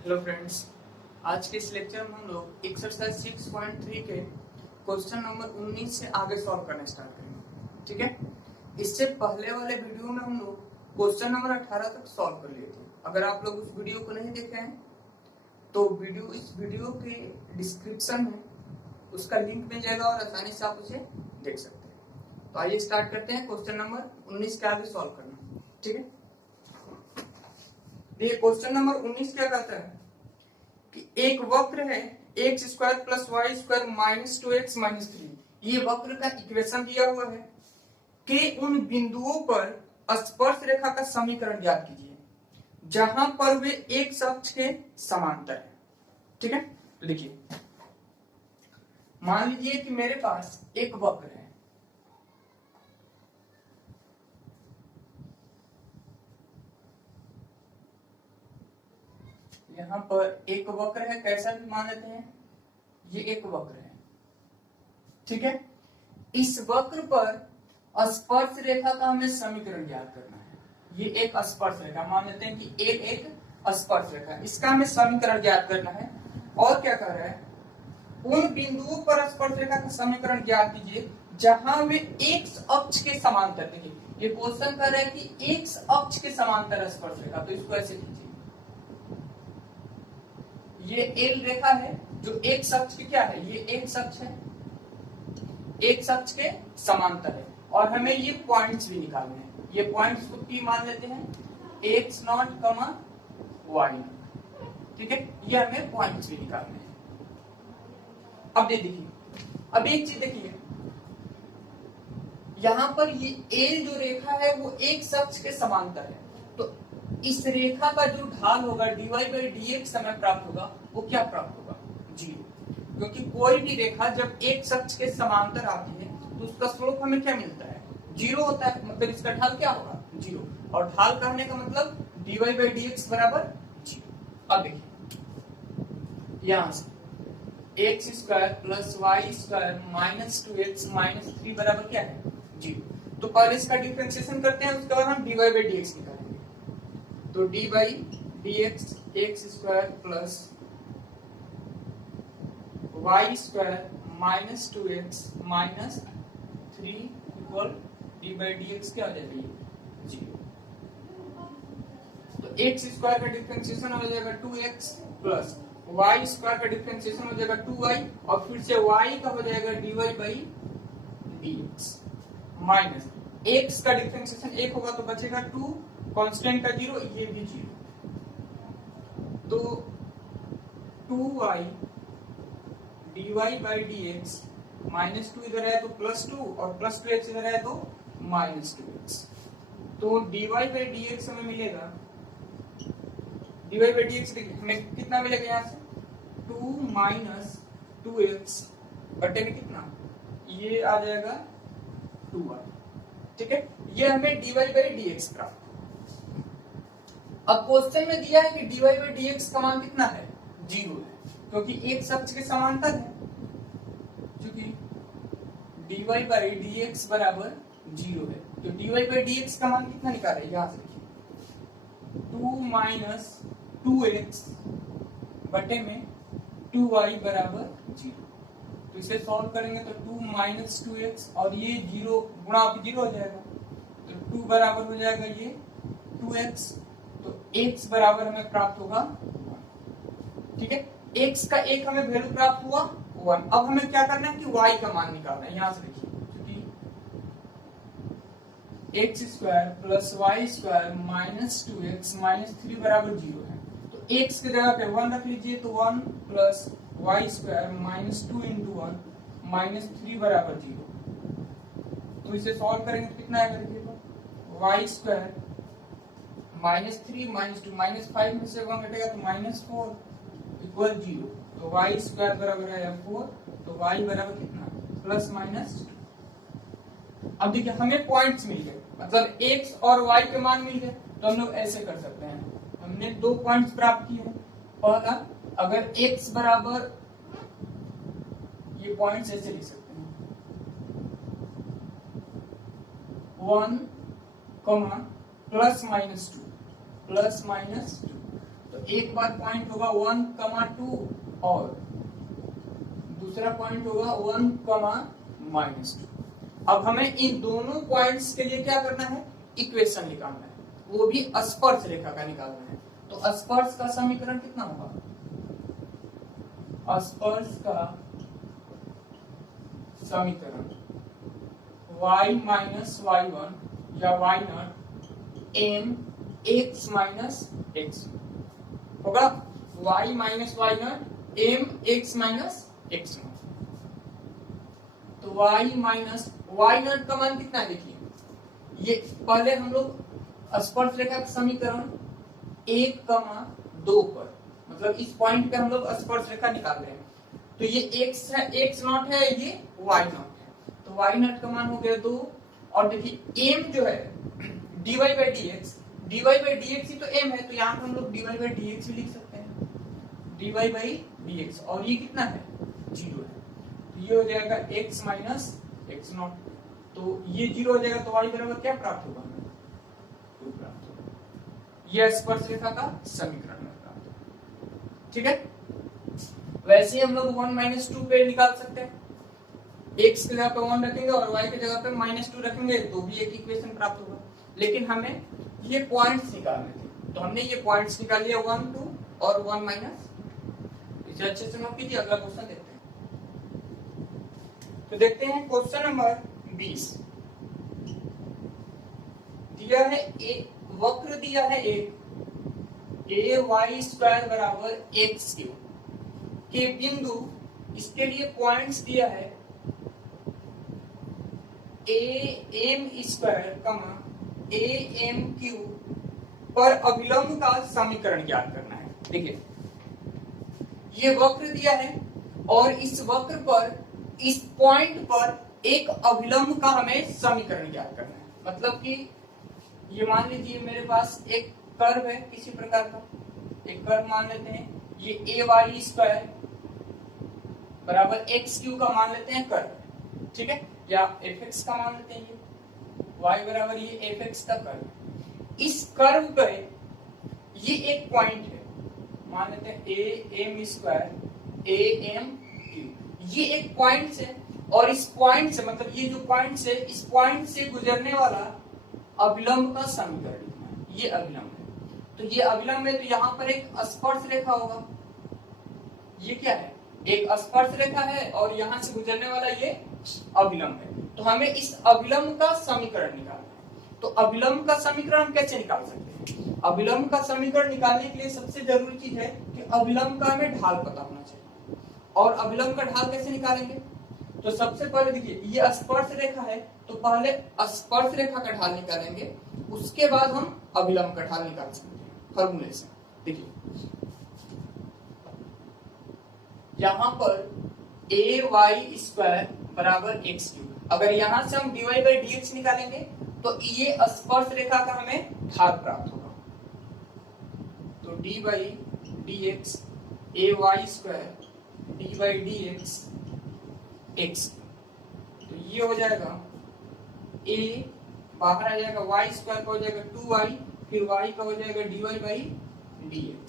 Hello friends, आज के इस लेक्चर में हम लोग एक्सरसाइज 6.3 के क्वेश्चन नंबर 19 से आगे सॉल्व करना स्टार्ट करेंगे। ठीक है, इससे पहले वाले वीडियो में हम लोग क्वेश्चन नंबर 18 तक सॉल्व कर लिए थे। अगर आप लोग उस वीडियो को नहीं देखे हैं तो इस वीडियो के डिस्क्रिप्शन में उसका लिंक मिल जाएगा और आसानी से आप उसे देख सकते हैं। तो आइए स्टार्ट करते हैं क्वेश्चन नंबर 19 के आगे सॉल्व करना। ठीक है, ये क्वेश्चन नंबर 19 क्या कहता है कि एक वक्र है x square plus y square minus 2x minus 3। ये वक्र का इक्वेशन दिया हुआ है कि उन बिंदुओं पर स्पर्श रेखा का समीकरण ज्ञात कीजिए जहां पर वे एक अक्ष के समांतर है। ठीक है, तो देखिए, मान लीजिए कि मेरे पास एक वक्र है, यहाँ पर एक वक्र है, कैसा भी मान लेते हैं, ये एक वक्र है। ठीक है, इस वक्र पर स्पर्श रेखा का हमें समीकरण ज्ञात करना है। ये एक स्पर्श रेखा मान लेते हैं कि एक स्पर्श रेखा, इसका हमें समीकरण ज्ञात करना है। और क्या कह रहा है, उन बिंदुओं पर स्पर्श रेखा का समीकरण ज्ञात कीजिए जहां वे एक अक्ष के समांतर। देखिए, ये क्वेश्चन कर रहा है कि एक अक्ष के समांतर स्पर्श रेखा, तो इसको ऐसे कीजिए, ये एल रेखा है जो एक अक्ष की क्या है, ये एक अक्ष है, एक अक्ष के समांतर है। और हमें ये पॉइंट्स भी निकालने हैं। ये पॉइंट्स को पी मान लेते हैं, एक्स नॉट कमा वाई नॉट। ठीक है, ये हमें पॉइंट्स भी निकालने हैं। अब देखिए, अब एक चीज देखिए, यहां पर ये एल जो रेखा है वो एक अक्ष के समांतर है, तो इस रेखा का जो ढाल होगा dy बाई dx हमें प्राप्त होगा, वो क्या प्राप्त होगा, 0। क्योंकि कोई भी रेखा जब एक अक्ष के समांतर आती है तो उसका स्लोप हमें क्या मिलता है, 0 होता है। मतलब इसका ढाल क्या होगा, 0। और ढाल कहने का मतलब dy बाई dx बराबर 0। अब देखिए, यहां से x square plus y square minus 2x minus 3 बराबर क्या है, 0। तो पहले इसका डिफरेंशिएशन करते हैं, उसके बाद हम dy बाई dx निकालेंगे। तो d by d x square plus y square minus 2x minus 3 equal d by d x क्या हो जाएगा, 0। तो एक्स स्क्वायर का डिफरेंशिएशन हो जाएगा 2x प्लस वाई स्क्वायर का डिफरेंशिएशन हो जाएगा 2y और फिर से y का हो जाएगा dy by dx minus x का डिफरेंशिएशन 1 होगा तो बचेगा 2, कांस्टेंट का 0, ये भी 0। तो 2y dy by dx minus 2 इधर है तो प्लस 2 और प्लस 2x इधर है तो माइनस 2x। तो dy बाई dx हमें मिलेगा, dy बाई dx हमें कितना मिलेगा, यहाँ से 2 माइनस 2x बटे में कितना, ये आ जाएगा 2y। ठीक है, ये हमें dy बाई dx प्राप्त। अब क्वेश्चन में दिया है कि dy बाई dx का मान कितना है, 0 है, क्योंकि एक अक्ष के समांतर है। क्योंकि dy बाई dx बराबर 0 है, तो dy बाई dx का मान कितना निकाले, यहां से देखिए 2 माइनस 2x बटे में 2y बराबर 0। तो इसे सॉल्व करेंगे तो 2 माइनस 2x और ये 0 गुणा 0 हो जाएगा, तो 2 बराबर हो जाएगा ये 2x। तो x बराबर हमें प्राप्त होगा 1। ठीक है, x का एक हमें वैल्यू प्राप्त हुआ 1। अब हमें क्या करना है कि y का मान निकालना है। यहां से देखिए, क्योंकि x square plus y square minus 2x minus 3 बराबर 0 है, तो x की जगह पे 1 रख लीजिए, तो 1 plus y square minus 2 into 1 minus 3 बराबर 0। तो इसे सॉल्व करेंगे तो कितना आएगा, देखिए तो y square minus 3 minus 2 minus 5 में से 1 घटेगा तो माइनस 4 इक्वल 0। तो वाई स्क्वायर बराबर है 4, तो वाई बराबर कितना, प्लस माइनस 2। अब देखिए, हमें पॉइंट्स मिल गए, मतलब x और y के मान मिल गए। तो हम लोग ऐसे कर सकते हैं, हमने 2 पॉइंट्स प्राप्त किए हैं। पहला, अगर x बराबर, ये पॉइंट्स ऐसे लिख सकते हैं 1, प्लस माइनस 2 प्लस माइनस 2। तो एक बार पॉइंट होगा 1,2 और दूसरा पॉइंट होगा 1,-2। अब हमें इन दोनों पॉइंट्स के लिए क्या करना है, इक्वेशन निकालना है, वो भी स्पर्श रेखा का निकालना है। तो स्पर्श का समीकरण कितना होगा, स्पर्श का समीकरण y माइनस y1 या y0 m x minus x होगा, y minus y0 m x minus x0। तो y माइनस y0 का मान कितना है, देखिए ये पहले हम लोग स्पर्श रेखा का समीकरण 1,2 पर, मतलब इस पॉइंट पे हम लोग स्पर्श रेखा निकाल रहे हैं। तो ये x है, x0 है, ये y0 है, तो y0 का मान हो गया 2। और देखिए m जो है dy by dx ही तो m है, तो यहाँ पे हम लोग dy by dx भी लिख सकते हैं, dy by dx, और ये कितना है, 0 है, तो ये हो जाएगा x माइनस x0। तो ये 0 हो जाएगा, तो y बराबर क्या प्राप्त होगा, 2 प्राप्त होगा। यह स्पर्श रेखा का समीकरण प्राप्त होगा। ठीक है, वैसे ही हम लोग 1-2 पे निकाल सकते हैं, x की जगह पे 1 रखेंगे और y की जगह पे -2 रखेंगे, तो भी एक इक्वेशन प्राप्त होगा। लेकिन हमें ये पॉइंट्स निकालने थे, तो हमने ये पॉइंट्स निकाल लिया 1, 2 और 1-। इसे अच्छे से नोट कीजिए, अगला क्वेश्चन देखते हैं। तो देखते हैं क्वेश्चन नंबर 20। दिया है वक्र दिया है एक ay² बराबर x³ के बिंदु, इसके लिए पॉइंट्स दिया है am² am³ पर अभिलंब का समीकरण ज्ञात करना है। देखिए ये वक्र दिया है और इस वक्र पर, इस पॉइंट पर एक अभिलंब का हमें समीकरण ज्ञात करना है। मतलब कि ये मान लीजिए मेरे पास एक कर्व है, किसी प्रकार का एक कर्व मान लेते हैं, ये ay² बराबर x³ का मान लेते हैं कर्व, ठीक है, या fx का मान लेते हैं, ये y बराबर ये fx का कर्व। इस कर्व पे ये एक पॉइंट है, मान लेते हैं am² am³, ये एक पॉइंट से, और इस पॉइंट से, मतलब ये जो पॉइंट से, इस पॉइंट से गुजरने वाला अभिलंब का समीकरण लिखना है। ये अभिलंब है, तो ये अभिलंब है, तो यहाँ पर एक स्पर्श रेखा होगा। ये क्या है, एक स्पर्श रेखा है और यहाँ से गुजरने वाला ये अभिलंब है। तो हमें इस अभिलंब का समीकरण निकालना है। तो अभिलंब का समीकरण हम कैसे निकाल सकते हैं, अभिलंब का समीकरण निकालने के लिए सबसे जरूरी चीज है कि अभिलंब का हमें ढाल पता होना चाहिए। और अभिलंब का ढाल कैसे निकालेंगे, तो सबसे पहले देखिए ये स्पर्श रेखा है, तो पहले स्पर्श रेखा का ढाल निकालेंगे, उसके बाद हम अभिलंब का ढाल निकाल सकते हैं फॉर्मूले से। देखिए यहाँ पर ay² बराबर x³, अगर यहाँ से हम dy by dx निकालेंगे तो ये स्पर्श रेखा का हमें ढाल प्राप्त होगा। तो d by dx ay² d by dx x, तो ये हो जाएगा a बाहर आ जाएगा, y² का हो जाएगा 2y, फिर y का हो जाएगा dy by dx,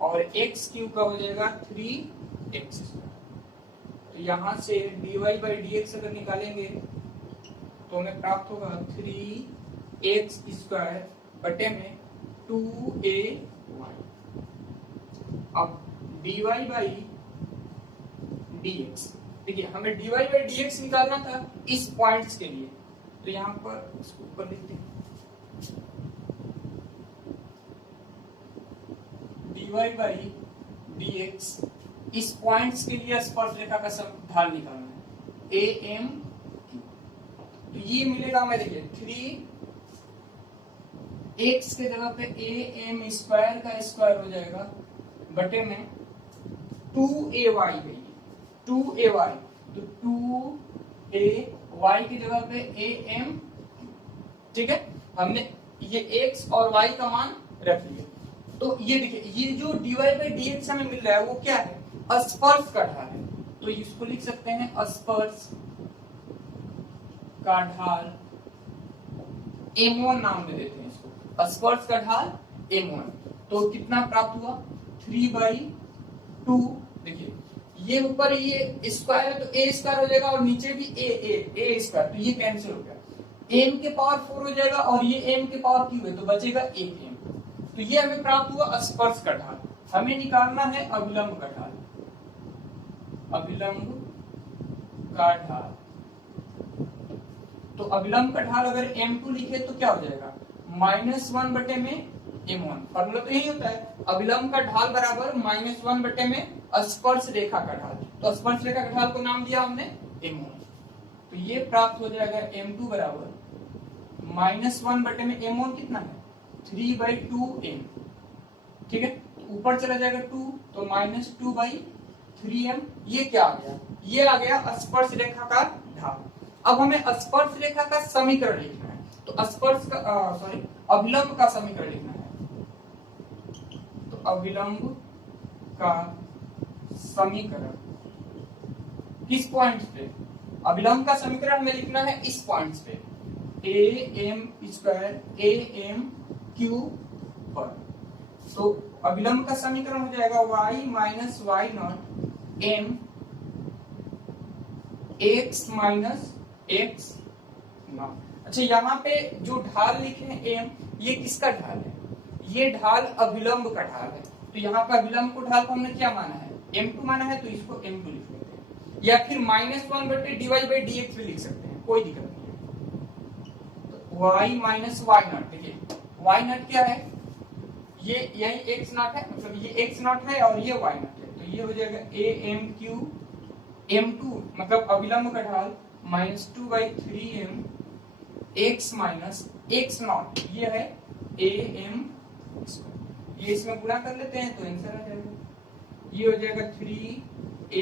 और x³ का हो जाएगा 3x²। तो यहाँ से dy by dx अगर निकालेंगे तो हमें प्राप्त होगा 3x² बटे में 2ay। अब dy by dx, देखिए हमें dy by dx निकालना था इस पॉइंट्स के लिए, तो यहाँ पर इसको ऊपर लिखते हैं, dy by dx इस पॉइंट्स के लिए स्पर्श रेखा का ढाल निकालना है am, तो ये मिलेगा हमें, देखिए 3x के जगह पे am² का स्क्वायर हो जाएगा बटे में 2ay है, 2ay, तो 2ay की जगह पे am, ठीक है, हमने ये x और y का मान रख लिया। तो ये देखिए ये जो dy by dx हमें मिल रहा है वो क्या है, स्पर्श का ढाल है, तो इसको लिख सकते हैं स्पर्श का ढाल m1 नाम दे देते हैं इसको, स्पर्श का ढाल m1। तो कितना प्राप्त हुआ 3/2। देखिए ये ऊपर ये स्क्वायर है तो ए स्क्वायर हो जाएगा और नीचे भी ए स्क्वायर, तो ये कैंसिल हो गया। m के पावर 4 हो जाएगा और ये m के पावर क्यूब है तो बचेगा 1m। तो ये हमें प्राप्त हुआ स्पर्श का ढाल। हमें निकालना है अभिलंब का ढाल। अभिलंब का ढाल, तो अभिलंब का ढाल अगर m2 लिखे तो क्या हो जाएगा -1 बटे में m1। फॉर्मूला तो यही होता है, अभिलंब का ढाल बराबर -1 बटे में स्पर्श रेखा का ढाल। तो स्पर्श रेखा का ढाल को नाम दिया हमने m1। तो ये प्राप्त हो जाएगा m2 बराबर -1 बटे में m1 कितना है 3/2m। ठीक है, ऊपर चला जाएगा 2 तो -2/3m। ये क्या आ गया, ये आ गया स्पर्श रेखा का ढाल। अब हमें स्पर्श रेखा का समीकरण लिखना है, तो स्पर्श का अभिलंब का समीकरण लिखना है। तो अभिलंब का समीकरण किस पॉइंट पे, अभिलंब का समीकरण हमें लिखना है इस पॉइंट पे am² am³ पर। तो अभिलंब का समीकरण हो जाएगा y - y0 m x - x0। अच्छा, यहाँ पे जो ढाल लिखे हैं m, ये किसका ढाल है, ये ढाल अभिलंब का ढाल है। तो यहाँ पे अभिलंब को ढाल को हमने क्या माना है m2 माना है, तो इसको m2 लिख लेते हैं, या फिर -1 बटे dy/dx भी लिख सकते हैं, कोई दिक्कत नहीं है। तो y - y0, देखिए y0 क्या है, ये यही x0 है, मतलब ये x0 है और ये y0 है, तो ये हो जाएगा am³ m2 मतलब अभिलंब का ढाल -2/3m x - x0, ये है am²। ये इसमें गुणा कर लेते हैं तो आंसर आ जाएगा, ये हो जाएगा 3my -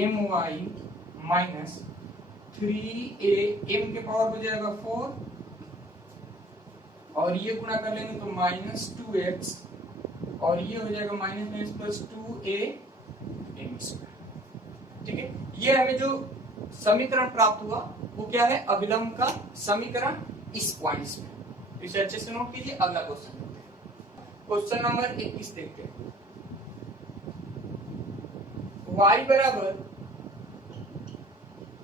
3am के पावर हो जाएगा 4 और ये गुणा कर लेंगे तो -2x और ये हो जाएगा -2am²। ठीक है, ये हमें जो समीकरण प्राप्त हुआ वो क्या है, अभिलंब का समीकरण इस पॉइंट्स में। इसे अच्छे से नोट कीजिए। अगला क्वेश्चन देखते हैं, क्वेश्चन नंबर 21 देखते हैं। y बराबर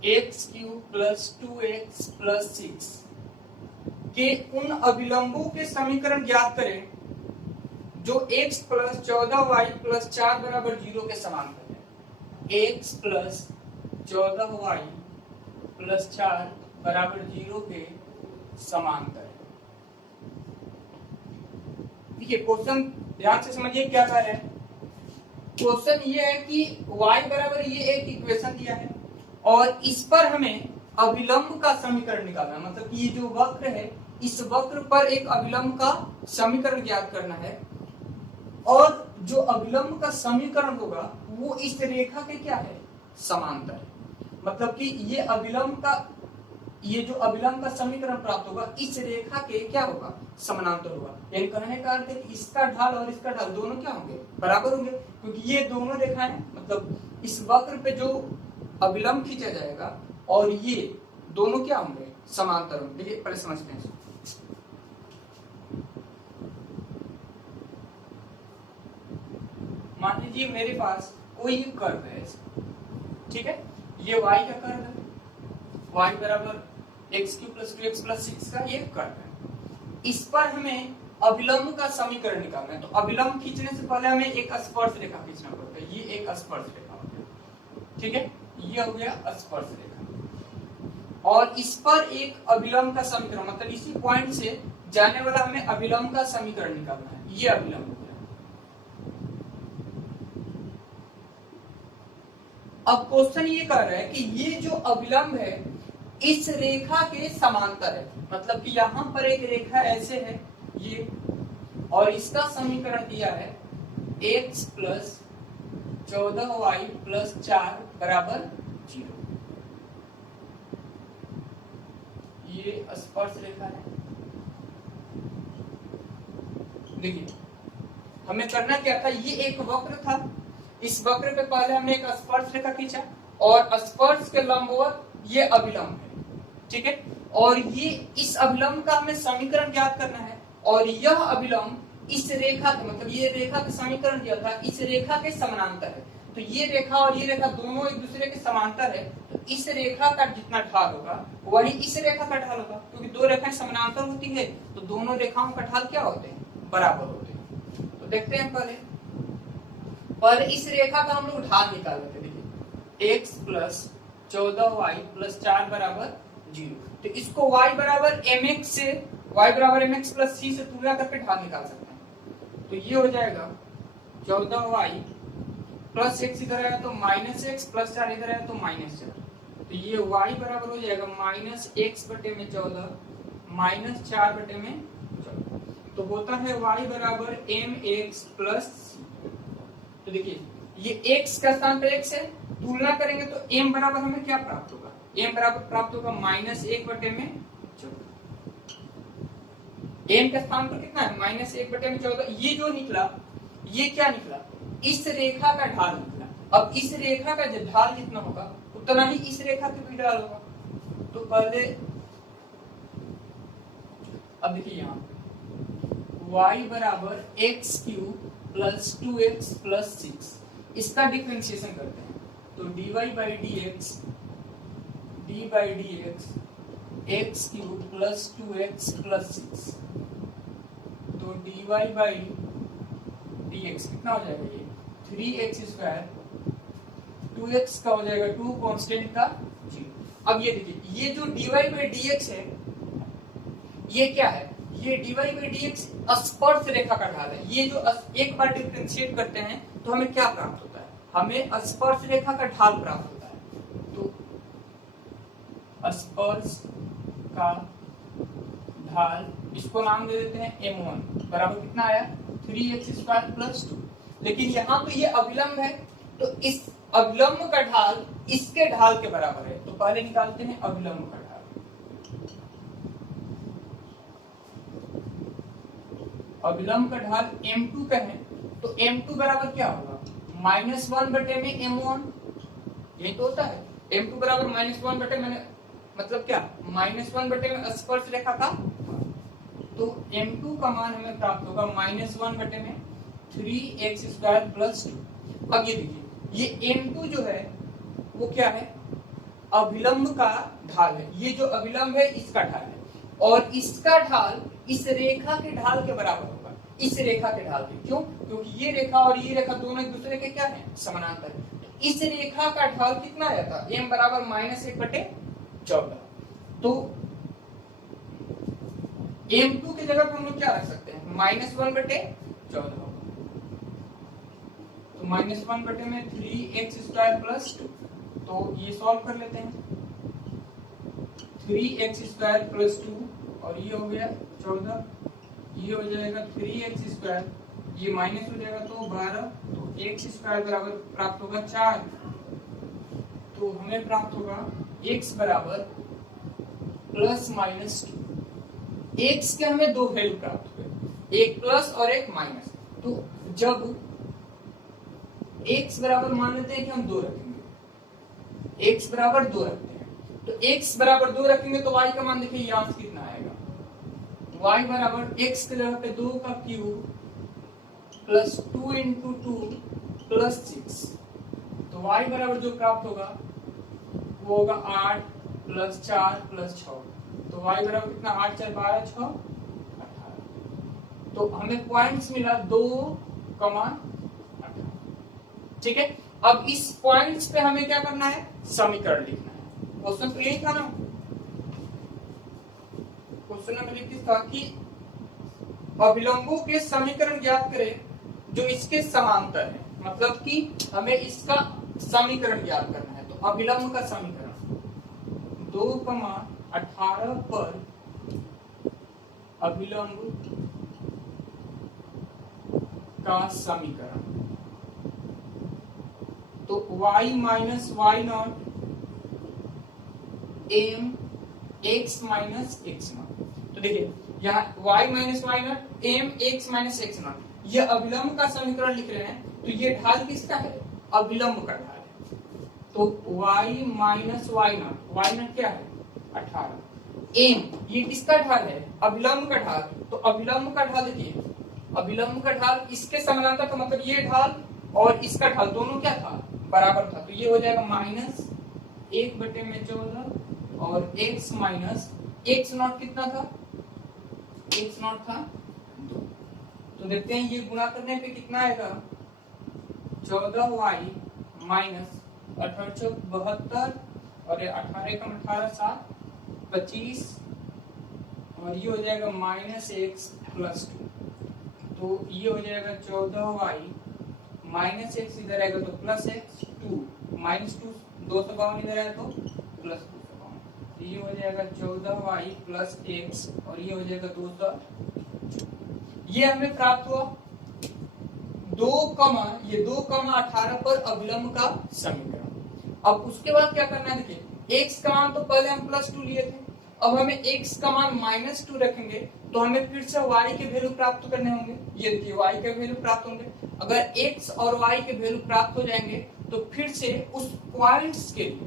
x³ + 2x + 6 के उन अभिलंबों के समीकरण ज्ञात करें जो x + 14y + 4 बराबर 0 के समांतर है। x + 14y + 4 बराबर 0 के समांतर है। देखिए क्वेश्चन ध्यान से समझिए क्या कह रहे हैं। क्वेश्चन ये है कि y बराबर ये एक इक्वेशन दिया है और इस पर हमें अभिलंब का समीकरण निकालना है, मतलब कि ये जो वक्र है इस वक्र पर एक अभिलंब का समीकरण ज्ञात करना है और जो अभिलंब का समीकरण होगा वो इस रेखा के क्या है, समांतर है। मतलब कि ये जो अभिलंब का समीकरण प्राप्त होगा इस रेखा के क्या होगा, समानांतर होगा। यानी कहने का अर्थ है कि इसका ढाल और इसका ढाल दोनों क्या होंगे, बराबर होंगे, क्योंकि ये दोनों रेखाएं मतलब इस वक्र पे जो अभिलंब खींचा जाएगा और ये दोनों क्या होंगे, समांतर होंगे। देखिए पहले समझते हैं। मान लीजिए मेरे पास कोई कर्व है, ठीक है, ये y का कर्व है, y बराबर x³ + 2x + 6 का ये कर्व है। इस पर हमें अभिलंब का समीकरण निकालना है। तो अभिलंब खींचने से पहले हमें एक स्पर्श रेखा खींचना पड़ता है। ये एक स्पर्श रेखा हो गया, ठीक है, ये हो गया स्पर्श रेखा और इस पर एक अभिलंब का समीकरण, मतलब इसी पॉइंट से जाने वाला हमें अभिलंब का समीकरण निकालना है। ये अभिलंब हो गया। अब क्वेश्चन ये कह रहा है कि ये जो अभिलंब है इस रेखा के समांतर है, मतलब कि यहां पर एक रेखा ऐसे है ये, और इसका समीकरण दिया है x + 14y + 4 बराबर 0। ये स्पर्श रेखा है। देखिए हमें करना क्या था, ये एक वक्र था, इस वक्र पे पहले हमने एक स्पर्श रेखा खींचा और स्पर्श के लंबवत ये अभिलंब है, ठीक है, और ये इस अभिलंब का हमें समीकरण ज्ञात करना है और यह अभिलंब इस रेखा के, मतलब ये रेखा का समीकरण दिया था, इस रेखा के समानांतर है। तो ये रेखा और ये रेखा दोनों एक दूसरे के समांतर है, तो इस रेखा का जितना ढाल होगा वही इस रेखा का ढाल होगा, क्योंकि दो रेखाएं समानांतर होती है तो दोनों रेखाओं का ढाल क्या होते हैं, बराबर होते हैं। तो देखते हैं पहले इस रेखा का हम लोग ढाल निकाल लेते हैं। देखिए x प्लस 14y प्लस 4 बराबर 0, तो इसको y बराबर mx से, y बराबर mx प्लस c से तुलना करके ढाल निकाल सकते हैं। तो ये हो जाएगा 14y प्लस x इधर आया तो माइनस एक्स, प्लस 4 इधर आया तो माइनस 4, तो ये y बराबर हो जाएगा माइनस एक्स बटे में 14 माइनस 4 बटे में 14, तो होता है y बराबर mx प्लस c। तो देखिए ये x का स्थान पे x है, तुलना करेंगे तो m बराबर हमें क्या प्राप्त होगा, m बराबर प्राप्त होगा माइनस 1 बटे में 14। m का स्थान पर कितना है, माइनस 1 बटे में 14। ये जो निकला ये क्या निकला, इस रेखा का ढाल निकला। अब इस रेखा का जो ढाल जितना होगा उतना ही इस रेखा का भी ढाल होगा। तो पहले अब देखिए यहाँ y बराबर x cube plus 2x plus 6, इसका डिफरेंशिएशन करते हैं। तो dy by d x cube plus 2x plus 6, तो dy बाई dx कितना हो जाएगा, ये 3x स्क्वायर, 2x का हो जाएगा 2 कांस्टेंट का 0। अब ये देखिए ये जो dy बाई dx है ये क्या है, ये dy बाई dx स्पर्श रेखा का ढाल है। ये जो एक बार डिफरेंशिएट करते हैं तो हमें क्या प्राप्त होता है, हमें स्पर्श रेखा का ढाल प्राप्त होता है। तो स्पर्श का ढाल, इसको नाम दे देते हैं m1 बराबर कितना आया, 3x स्क्वायर प्लस 2। लेकिन यहाँ पे ये अविलंब है तो इस अविलंब का ढाल इसके ढाल के बराबर है। तो पहले निकालते हैं अविलंब का ढाल। अविलंब का ढाल m2 का है, तो m2 बराबर क्या होगा, -1 बटे में m1, यही तो होता है। m2 बराबर -1 बटे में, मतलब क्या, -1 बटे में स्पर्श रेखा का, तो m2 का मान हमें प्राप्त होगा -1 बटे में 3x स्क्वायर प्लस 2। अब ये देखिए ये m2 जो है वो क्या है, अविलंब का ढाल है। ये जो अविलंब है इसका ढाल है, और इसका ढाल इस रेखा के ढाल के बराबर होगा, इस रेखा के ढाल के। क्यों, क्योंकि ये रेखा और ये रेखा दोनों एक दूसरे के क्या है, समानांतर है। इस रेखा का ढाल कितना आया था, m बराबर -1 बटे 14। तो m2 की जगह पर हम लोग क्या रख सकते हैं, -1 बटे 14, तो -1 बटे में 3x स्क्वायर प्लस 2। तो ये सॉल्व कर लेते हैं, 3x स्क्वायर प्लस 2 और ये हो गया 14, ये हो जाएगा 3x स्क्वायर, ये माइनस हो जाएगा तो 12, तो x स्क्वायर बराबर प्राप्त होगा 4। तो हमें प्राप्त होगा x बराबर प्लस माइनस 2। x के हमें दो वैल्यू प्राप्त हुए, एक प्लस और एक माइनस। तो जब x बराबर मान लेते हैं कि हम 2 रखेंगे, x बराबर 2 रखते हैं, तो x बराबर 2 रखेंगे तो y का मान देखिए यहाँ से कितना आएगा, y बराबर x के जगह पे 2 का क्यूब प्लस 2 इंटू 2 प्लस 6, तो y बराबर जो प्राप्त होगा वो होगा 8 प्लस 4 प्लस 6, तो y बराबर कितना, 8 4 12 6 18। तो हमें पॉइंट्स मिला 2, 18। ठीक है, अब इस पॉइंट्स पे हमें क्या करना है, समीकरण लिखना है। क्वेश्चन तो यही था ना, क्वेश्चन में लिखी था कि अभिलंबों के समीकरण ज्ञात करें जो इसके समांतर है, मतलब कि हमें इसका समीकरण ज्ञात करना है। तो अभिलंब का समीकरण 2,18 पर अभिलंब का समीकरण, तो y minus y nought m x minus x nought. तो देखिए यहाँ y minus y nought m x minus x nought, ये अभिलंब का समीकरण लिख रहे हैं। तो ये ढाल किसका है, अभिलंब का ढाल है। तो y माइनस वाई नॉट क्या है 18, m ये किसका ढाल है, अभिलंब का ढाल। तो अभिलंब का ढाल देखिए अभिलंब का ढाल इसके समानांतर था, मतलब ये ढाल और इसका ढाल दोनों क्या था, बराबर था। तो ये हो जाएगा -1/14 और x माइनस x नॉट कितना था, x नॉट था 2। तो देखते हैं ये गुणा करने पे कितना आएगा, 14y माइनस 1872 और ये 18 कम 18 7 25 और ये हो जाएगा -x + 2। तो ये हो जाएगा 14y माइनस x इधर आएगा तो प्लस x 2 -2 252 इधर आया तो प्लस 252। ये हो जाएगा 14y प्लस x और ये हो जाएगा 200। ये हमें प्राप्त हुआ 2,18 पर अभिलंब का समीकरण। अब उसके बाद क्या करना है, देखिए x का मान तो पहले हम +2 लिए थे, अब हमें x का मान -2 रखेंगे तो हमें फिर से y के वैल्यू प्राप्त करने होंगे। ये देखिए y के वैल्यू प्राप्त होंगे। अगर x और y के वैल्यू प्राप्त हो जाएंगे तो फिर से उस पॉइंट्स के लिए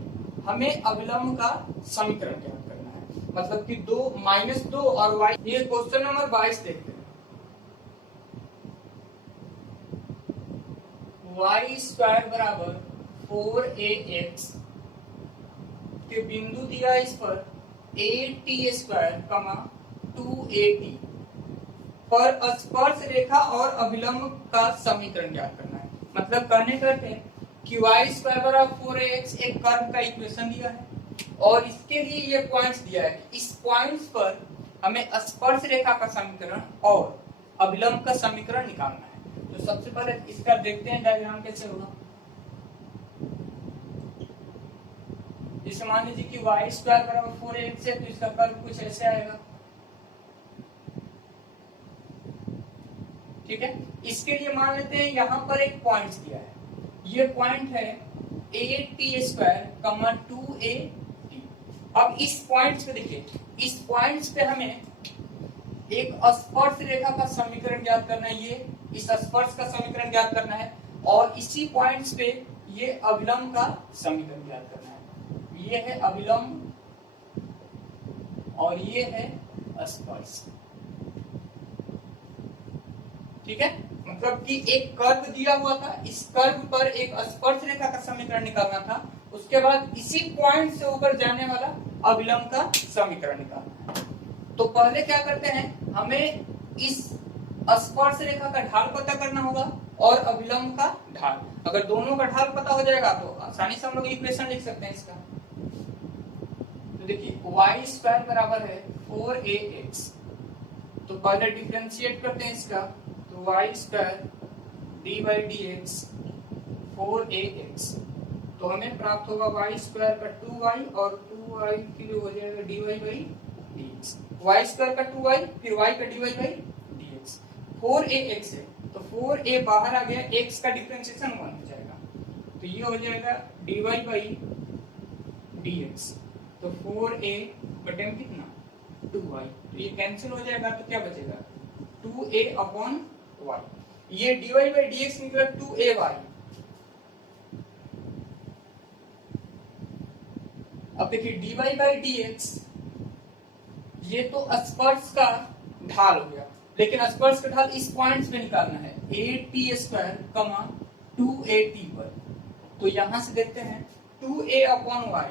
हमें अभिलंब का समीकरण ज्ञात करना है, मतलब कि -2 और y। ये क्वेश्चन नंबर 22 देखते हैं। y² बराबर 4ax के बिंदु दिया इस पर at², 2at पर स्पर्श रेखा और अभिलंब का समीकरण ज्ञात करना है। मतलब कहने करते हैं कि y² बराबर 4ax एक कर्व का इक्वेशन दिया है और इसके लिए ये पॉइंट्स दिया है। इस पॉइंट्स पर हमें स्पर्श रेखा का समीकरण और अभिलंब का समीकरण निकालना है। तो सबसे पहले इसका देखते हैं डायग्राम कैसे होगा। जैसे मान लीजिए कि y² बराबर 4ax है तो इसका कर्व कुछ ऐसे आएगा, ठीक है। इसके लिए मान लेते हैं यहाँ पर एक पॉइंट दिया है, ये पॉइंट है at², 2at। अब इस पॉइंट पे देखिए, इस पॉइंट पे हमें एक स्पर्श रेखा का समीकरण ज्ञात करना है, ये इस स्पर्श का समीकरण ज्ञात करना है और इसी पॉइंट्स पे ये अभिलंब का समीकरण ज्ञात करना है। ये है अभिलंब और ये है स्पर्श, ठीक है। मतलब कि एक कर्व दिया हुआ था, इस कर्व पर एक स्पर्श रेखा का समीकरण निकालना था, उसके बाद इसी पॉइंट से ऊपर जाने वाला अभिलंब का समीकरण निकालना है। तो पहले क्या करते हैं, हमें इस स्पर्श रेखा का ढाल पता करना होगा और अभिलंब का ढाल। अगर दोनों का ढाल पता हो जाएगा तो आसानी से हम लोग इक्वेशन लिख सकते हैं इसका। तो देखिए y² बराबर है 4ax, तो पहले डिफरेंशिएट करते हैं इसका, तो y² d/dx 4ax, तो हमें प्राप्त होगा y² का 2y और 2y के लिए हो जाएगा dy/dx। y² का 2y फिर y का dy/dx। 4ax है तो 4a बाहर आ गया, x का डिफरेंशिएशन 1 हो जाएगा, तो ये हो जाएगा dy/dx। तो 4a बटे कितना 2y, तो ये कैंसिल हो जाएगा तो क्या बचेगा 2a/y। ये dy/dx निकला 2ay। अब देखिए dy/dx ये तो स्पर्श का ढाल हो गया, लेकिन स्पर्श का ढाल इस पॉइंट्स पे निकालना है at², 2at पर। तो यहां से देखते हैं 2a/y,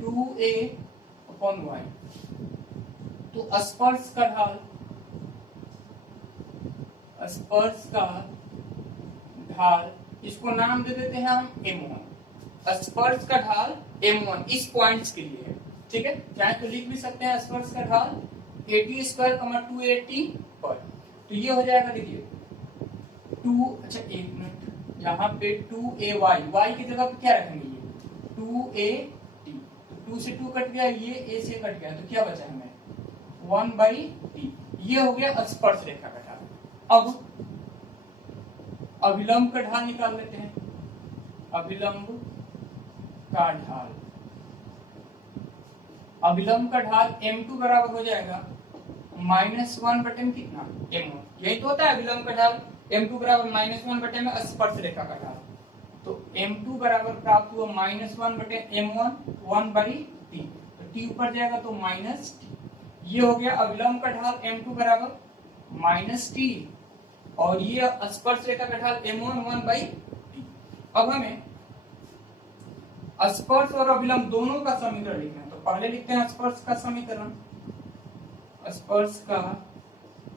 2a/y, तो स्पर्श का ढाल, स्पर्श का ढाल इसको नाम दे देते हैं हम m1। स्पर्श का ढाल m1 इस पॉइंट्स के लिए है, ठीक है। चाहे तो लिख भी सकते हैं स्पर्श का ढाल at², 2at पर। तो ये हो जाएगा, देखिए 2, अच्छा एक मिनट, यहाँ पे 2ay, y की जगह पे क्या रखेंगे, ये 2at, 2 से 2 कट गया, ये a से कट गया, तो क्या बचा हमें 1/t। ये हो गया स्पर्श रेखा का ढाल। अब अभिलंब का ढाल निकाल लेते हैं। अभिलंब का ढाल, अभिलंब का ढाल m2 बराबर हो जाएगा -1 बटे में कितना m1। यही तो होता है अभिलंब का ढाल, m2 बराबर -1 बटे में स्पर्श रेखा का ढाल। तो m2 बराबर प्राप्त हुआ -1 बटे m1, 1/t, तो t ऊपर जाएगा तो -t। ये हो गया अभिलंब का ढाल m2 बराबर माइनस टी, और ये स्पर्श रेखा का ढाल m1 1/t। अब हमें स्पर्श और अभिलंब दोनों का समीकरण लिखना है, तो पहले लिखते हैं स्पर्श का समीकरण। स्पर्श का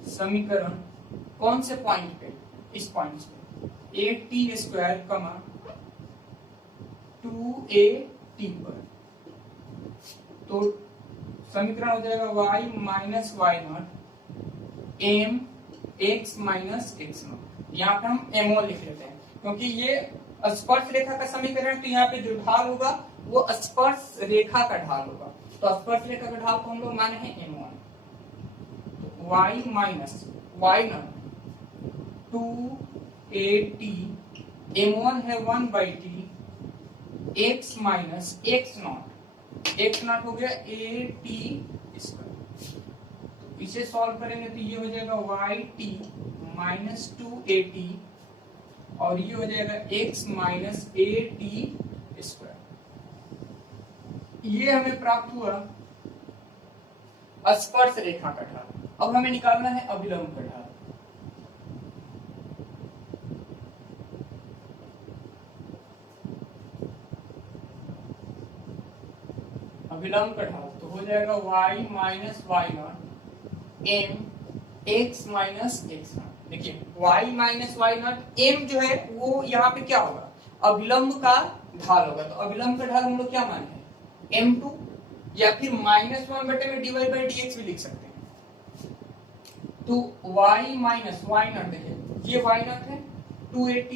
समीकरण कौन से पॉइंट पे? इस पॉइंट पे 8t² 2at पर। तो समीकरण हो जाएगा y minus y nought m x minus x nought. यहाँ पे हम एमओ लिख लेते हैं क्योंकि ये स्पर्श रेखा का समीकरण, तो यहाँ पे जो ढाल होगा वो स्पर्श रेखा का ढाल होगा। तो स्पर्श रेखा का ढाल को हम लोग माने हैं m1, तो y minus y not 2at, m1 है 1/t, x minus x not हो गया at²। तो इसे सॉल्व करेंगे तो ये हो जाएगा yt माइनस 2at, और ये हो जाएगा x माइनस at²। ये हमें प्राप्त हुआ स्पर्श रेखा का ढाल। अब हमें निकालना है अभिलंब का ढाल। अभिलंब का ढाल तो हो जाएगा y minus y nought m x minus x nought. देखिए y minus y nought m जो है वो यहाँ पे क्या होगा? अभिलंब का ढाल होगा। तो अभिलंब का ढाल हम लोग क्या माने हैं? m2, या फिर -1 बटे में dy/dx भी लिख सकते हैं। तो y माइनस वाई नॉट, देखिए ये y नॉट है 2at,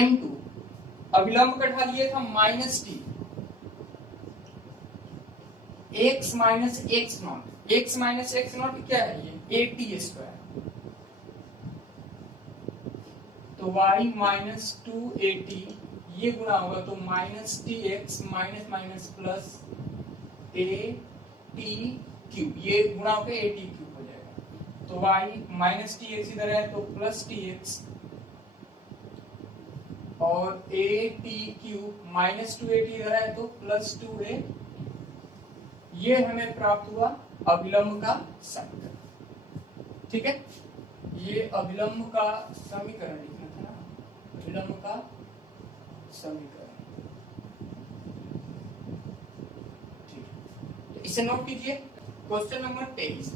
m2 अभिलंब का ढाल ये था minus T, x minus x not, x minus x not क्या है? ये at²। तो y माइनस 2at ये गुणा होगा तो minus T x minus minus plus at³, ये गुणा होकर at³ हो जाएगा। तो y माइनस टी एक्स इधर है तो प्लस टी एक्स, और at³ माइनस 2at इधर है तो प्लस 2a। ये हमें प्राप्त हुआ अभिलंब का समीकरण। ठीक है, ये अभिलंब का समीकरण लिखना था ना, अभिलंब का समीकरण। ठीक, तो इसे नोट कीजिए। क्वेश्चन नंबर 23,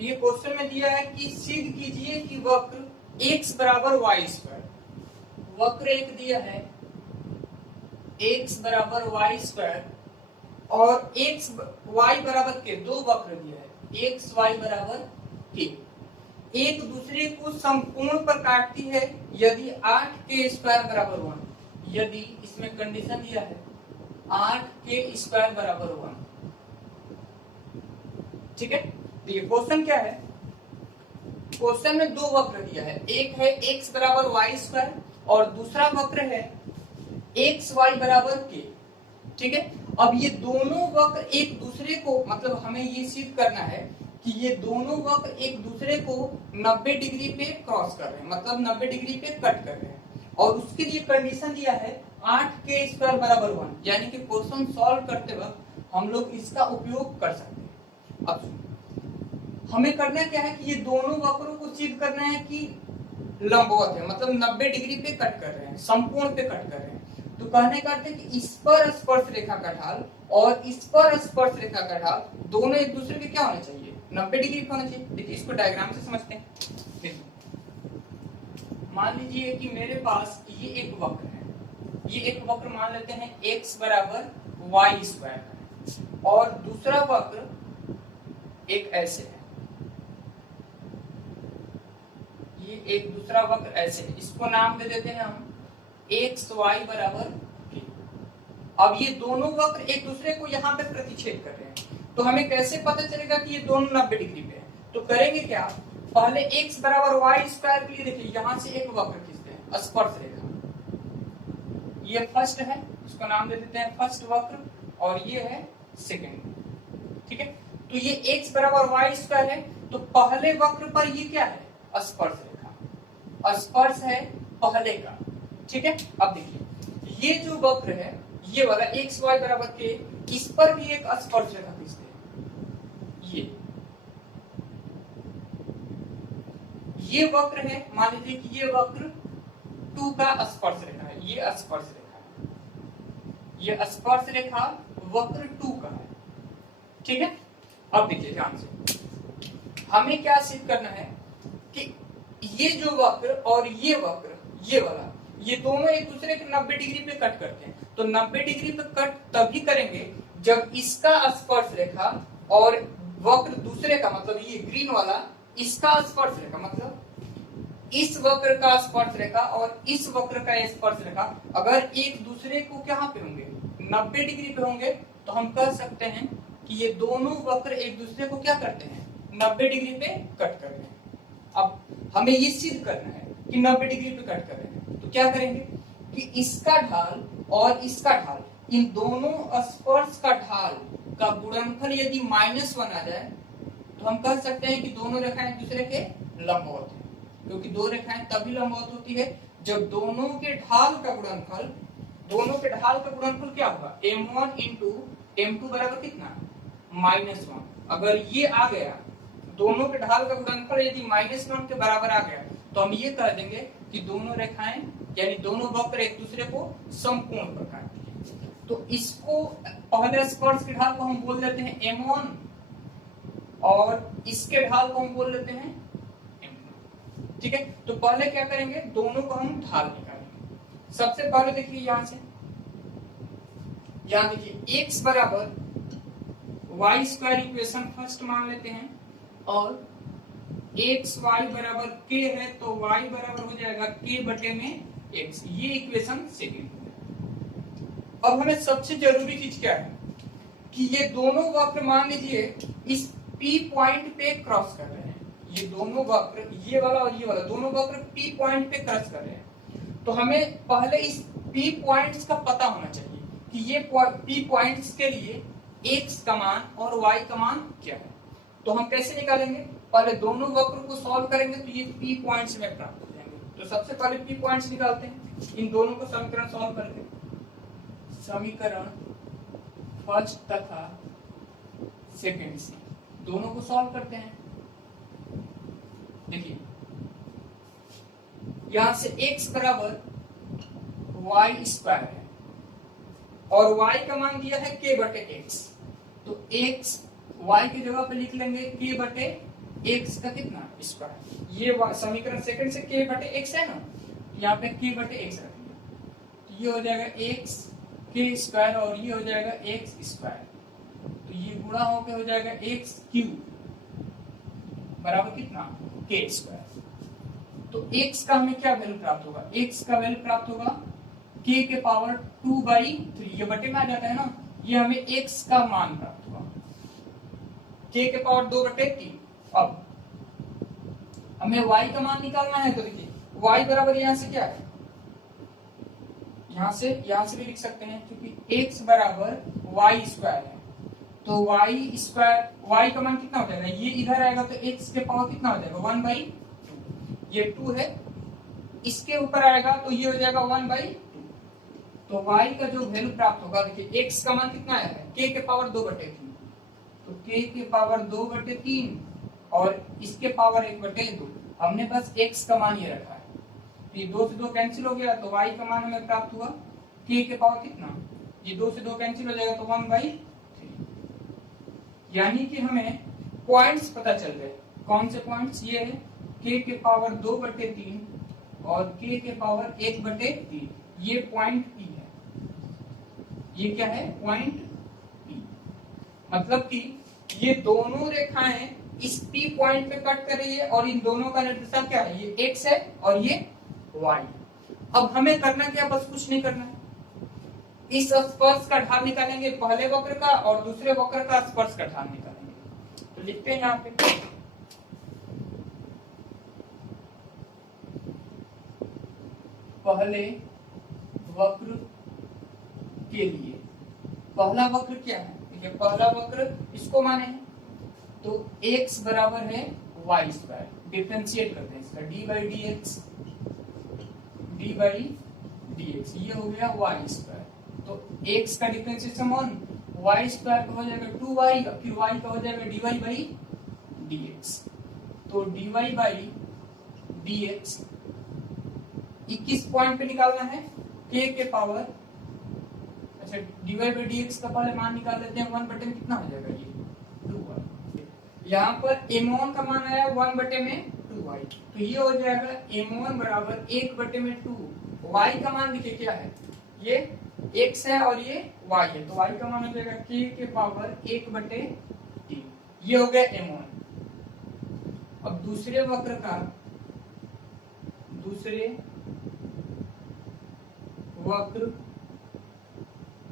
ये क्वेश्चन में दिया है कि सिद्ध कीजिए कि वक्र x बराबर y², वक्र एक दिया है x बराबर y², और x y बराबर के दो वक्र दिया है x y बराबर k, एक दूसरे को संपूर्ण पर काटती है यदि 8k² बराबर 1, यदि इसमें कंडीशन दिया है 8k² बराबर 1। ठीक है, तो ये क्वेश्चन क्या है? क्वेश्चन में दो वक्र दिया है, एक है x बराबर y² और दूसरा वक्र है x y बराबर k। ठीक है, अब ये दोनों वक्र एक दूसरे को, मतलब हमें ये सिद्ध करना है कि ये दोनों वक्र एक दूसरे को 90 डिग्री पे क्रॉस कर रहे हैं, मतलब 90 डिग्री पे कट कर रहे हैं, और उसके लिए कंडीशन दिया है 8k² बराबर 1, यानी कि क्वेश्चन सॉल्व करते वक्त हम लोग इसका उपयोग कर सकते हैं। अब हमें करना क्या है कि ये दोनों वक्रों को सिद्ध करना है कि लंबवत है, मतलब 90 डिग्री पे कट कर रहे हैं, संपूर्ण पे कट कर रहे हैं। तो कहने का अर्थ है कि इस पर स्पर्श रेखा का ढाल और इस पर स्पर्श रेखा का ढाल दोनों एक दूसरे के क्या होने चाहिए? 90 डिग्री पे होना चाहिए। देखिए इसको डायग्राम से समझते हैं। देखिए मान लीजिए कि मेरे पास ये एक वक्र है, ये एक वक्र मान लेते हैं x बराबर y², और दूसरा वक्र एक ऐसे है, ये एक दूसरा वक्र ऐसे है, इसको नाम दे देते हैं हम x y बराबर k। अब ये दोनों वक्र एक दूसरे को यहाँ पे प्रतिच्छेद कर रहे हैं, तो हमें कैसे पता चलेगा कि ये दोनों 90 डिग्री पे है? तो करेंगे क्या, पहले x बराबर y² के लिए देखिए यहाँ से एक वक्र खींचते हैं, स्पर्श रेखा, ये फर्स्ट है, इसको नाम दे देते हैं फर्स्ट वक्र, और ये है सेकेंड। ठीक है, तो ये x बराबर y² है, तो पहले वक्र पर ये क्या है? स्पर्श रेखा, स्पर्श है पहले का। ठीक है, अब देखिए ये जो वक्र है ये वाला एक्स वाई बराबर के, इस पर भी एक स्पर्श रेखा खींचते हैं। ये वक्र है, मान लीजिए कि ये वक्र 2 का स्पर्श रेखा है, ये स्पर्श रेखा है, ये स्पर्श रेखा वक्र 2 का है, ठीक है। अब देखिए ध्यान से, हमें क्या सिद्ध करना है कि ये जो वक्र और ये वक्र, ये वाला, ये दोनों एक दूसरे के 90 डिग्री पे कट करते हैं। तो 90 डिग्री पे कट तभी करेंगे जब इसका स्पर्श रेखा और वक्र दूसरे का, मतलब ये ग्रीन वाला, इसका स्पर्श रेखा, मतलब इस वक्र का स्पर्श रेखा और इस वक्र का स्पर्श रेखा अगर एक दूसरे को कहां पे होंगे, 90 डिग्री पे होंगे, तो हम कह सकते हैं कि ये दोनों वक्र एक दूसरे को क्या करते हैं, 90 डिग्री पे कट कर रहे हैं। अब हमें ये सिद्ध करना है कि 90 डिग्री पे कट कर रहे हैं, तो क्या करेंगे कि इसका ढाल और इसका ढाल, इन दोनों स्पर्श का ढाल का गुणनफल यदि -1 आ जाए, तो हम कह सकते हैं कि दोनों रेखाएं एक दूसरे के लंबवत हैं, क्योंकि दो रेखाएं तभी लंबवत होती है जब दोनों के ढाल का गुणनफल, क्या होगा, m1 इंटू m2 बराबर कितना, -1। अगर ये आ गया, दोनों के ढाल का गुणनफल यदि -1 के बराबर आ गया, तो हम ये कह देंगे कि दोनों रेखाएं यानी दोनों वक्र एक दूसरे को समकोण पर काटती हैं। तो इसको पहले स्पर्श के ढाल को हम बोल देते हैं m1 और इसके ढाल को हम बोल देते हैं m2, ठीक है। तो पहले क्या करेंगे, दोनों को हम ढाल निकालेंगे। सबसे पहले देखिए यहां से, यहां देखिए x बराबर वाई स्क्वायर इक्वेशन फर्स्ट मान लेते हैं, और एक्स वाई बराबर के है तो y बराबर हो जाएगा k बटे में x, ये इक्वेशन सेकेंड है। अब हमें सबसे जरूरी चीज क्या है कि ये दोनों वक्र मान लीजिए इस P पॉइंट पे क्रॉस कर रहे हैं, ये दोनों वक्र, ये वाला और ये वाला, दोनों वक्र P पॉइंट पे क्रॉस कर रहे हैं। तो हमें पहले इस P पॉइंट्स का पता होना चाहिए कि ये P पॉइंट्स के लिए x का मान और y का मान क्या है। तो हम कैसे निकालेंगे, पहले दोनों वक्र को सॉल्व करेंगे तो ये P पॉइंट्स में प्राप्त हो जाएंगे। तो सबसे पहले P पॉइंट्स निकालते हैं, इन दोनों को समीकरण सॉल्व करके, समीकरण फर्स्ट तथा सेकेंड से दोनों को सॉल्व करते हैं। देखिए यहां से x बराबर वाई स्क्वायर है और y का मान दिया है k बटे x, तो x y की जगह पे लिख लेंगे k बटे x का कितना स्क्वायर, ये समीकरण सेकंड से k बटे x है ना, यहाँ पे k बटे x रखेंगे, तो ये हो जाएगा x k स्क्वायर और ये हो जाएगा x स्क्वायर, तो ये गुणा होके हो जाएगा x क्यूब बराबर कितना k स्क्वायर। तो x का हमें क्या वैल्यू प्राप्त होगा, x का वैल्यू प्राप्त होगा k के पावर 2/3, ये बटे में आ जाता है ना, ये हमें x का मान प्राप्त होगा k के पावर 2/3। अब हमें y का मान निकालना है, तो देखिए y बराबर यहाँ से क्या है, यहाँ से भी लिख सकते हैं, क्योंकि x बराबर वाई स्क्वायर है, तो वाई स्क्वायर, y का मान कितना हो जाएगा, ये इधर आएगा तो x के पावर कितना हो जाएगा 1/2, ये 2 है, इसके ऊपर आएगा तो ये हो जाएगा 1/2। तो y का जो वैल्यू प्राप्त होगा, देखिए x का मान कितना है, k के पावर 2/3, तो k के पावर 2/3 और इसके पावर 1/2, हमने बस x का मान ये रखा है, तो ये 2 से 2 कैंसिल हो गया, तो y का मान हमें प्राप्त हुआ k के पावर कितना, ये 2 से 2 कैंसिल हो जाएगा तो 1/3, यानी कि हमें पॉइंट्स पता चल गए। कौन से पॉइंट्स, ये है k के पावर 2/3 और k के पावर 1/3, ये पॉइंट P है, ये क्या है, पॉइंट P, मतलब कि ये दोनों रेखाएं इस P पॉइंट पे कट कर रही है और इन दोनों का निर्देशांक क्या है, ये x है और ये y। अब हमें करना क्या, बस कुछ नहीं करना है, इस स्पर्श का ढाल निकालेंगे, पहले वक्र का और दूसरे वक्र का स्पर्श का ढाल निकालेंगे। तो लिखते हैं यहाँ पे, पहले वक्र के लिए, पहला वक्र क्या है, देखिए पहला वक्र इसको माने हैं, तो x बराबर है वाई स्क्वायर, डिफरेंशिएट करते हैं इसका, dy/dx, ये हो गया वाई स्क्वायर, तो x का डिफरेंशिएशन 1, y स्क्वायर का हो जाएगा 2y, फिर y का हो जाएगा dy बाई dx। तो dy बाई dx 21 पॉइंट पे निकालना है k के पावर, अच्छा dy बाई dx का पहले मान निकाल लेते हैं। 1 बटे में कितना हो जाएगा ये 2y। यहाँ पर m1 का मान आया 1 बटे में 2y, तो ये हो जाएगा m1 बराबर 1 बटे में 2। y का मान देखिए क्या है, ये x है और ये y है, तो y का मान हो जाएगा k के पावर 1 बटे 3। ये हो गया m1। अब दूसरे वक्र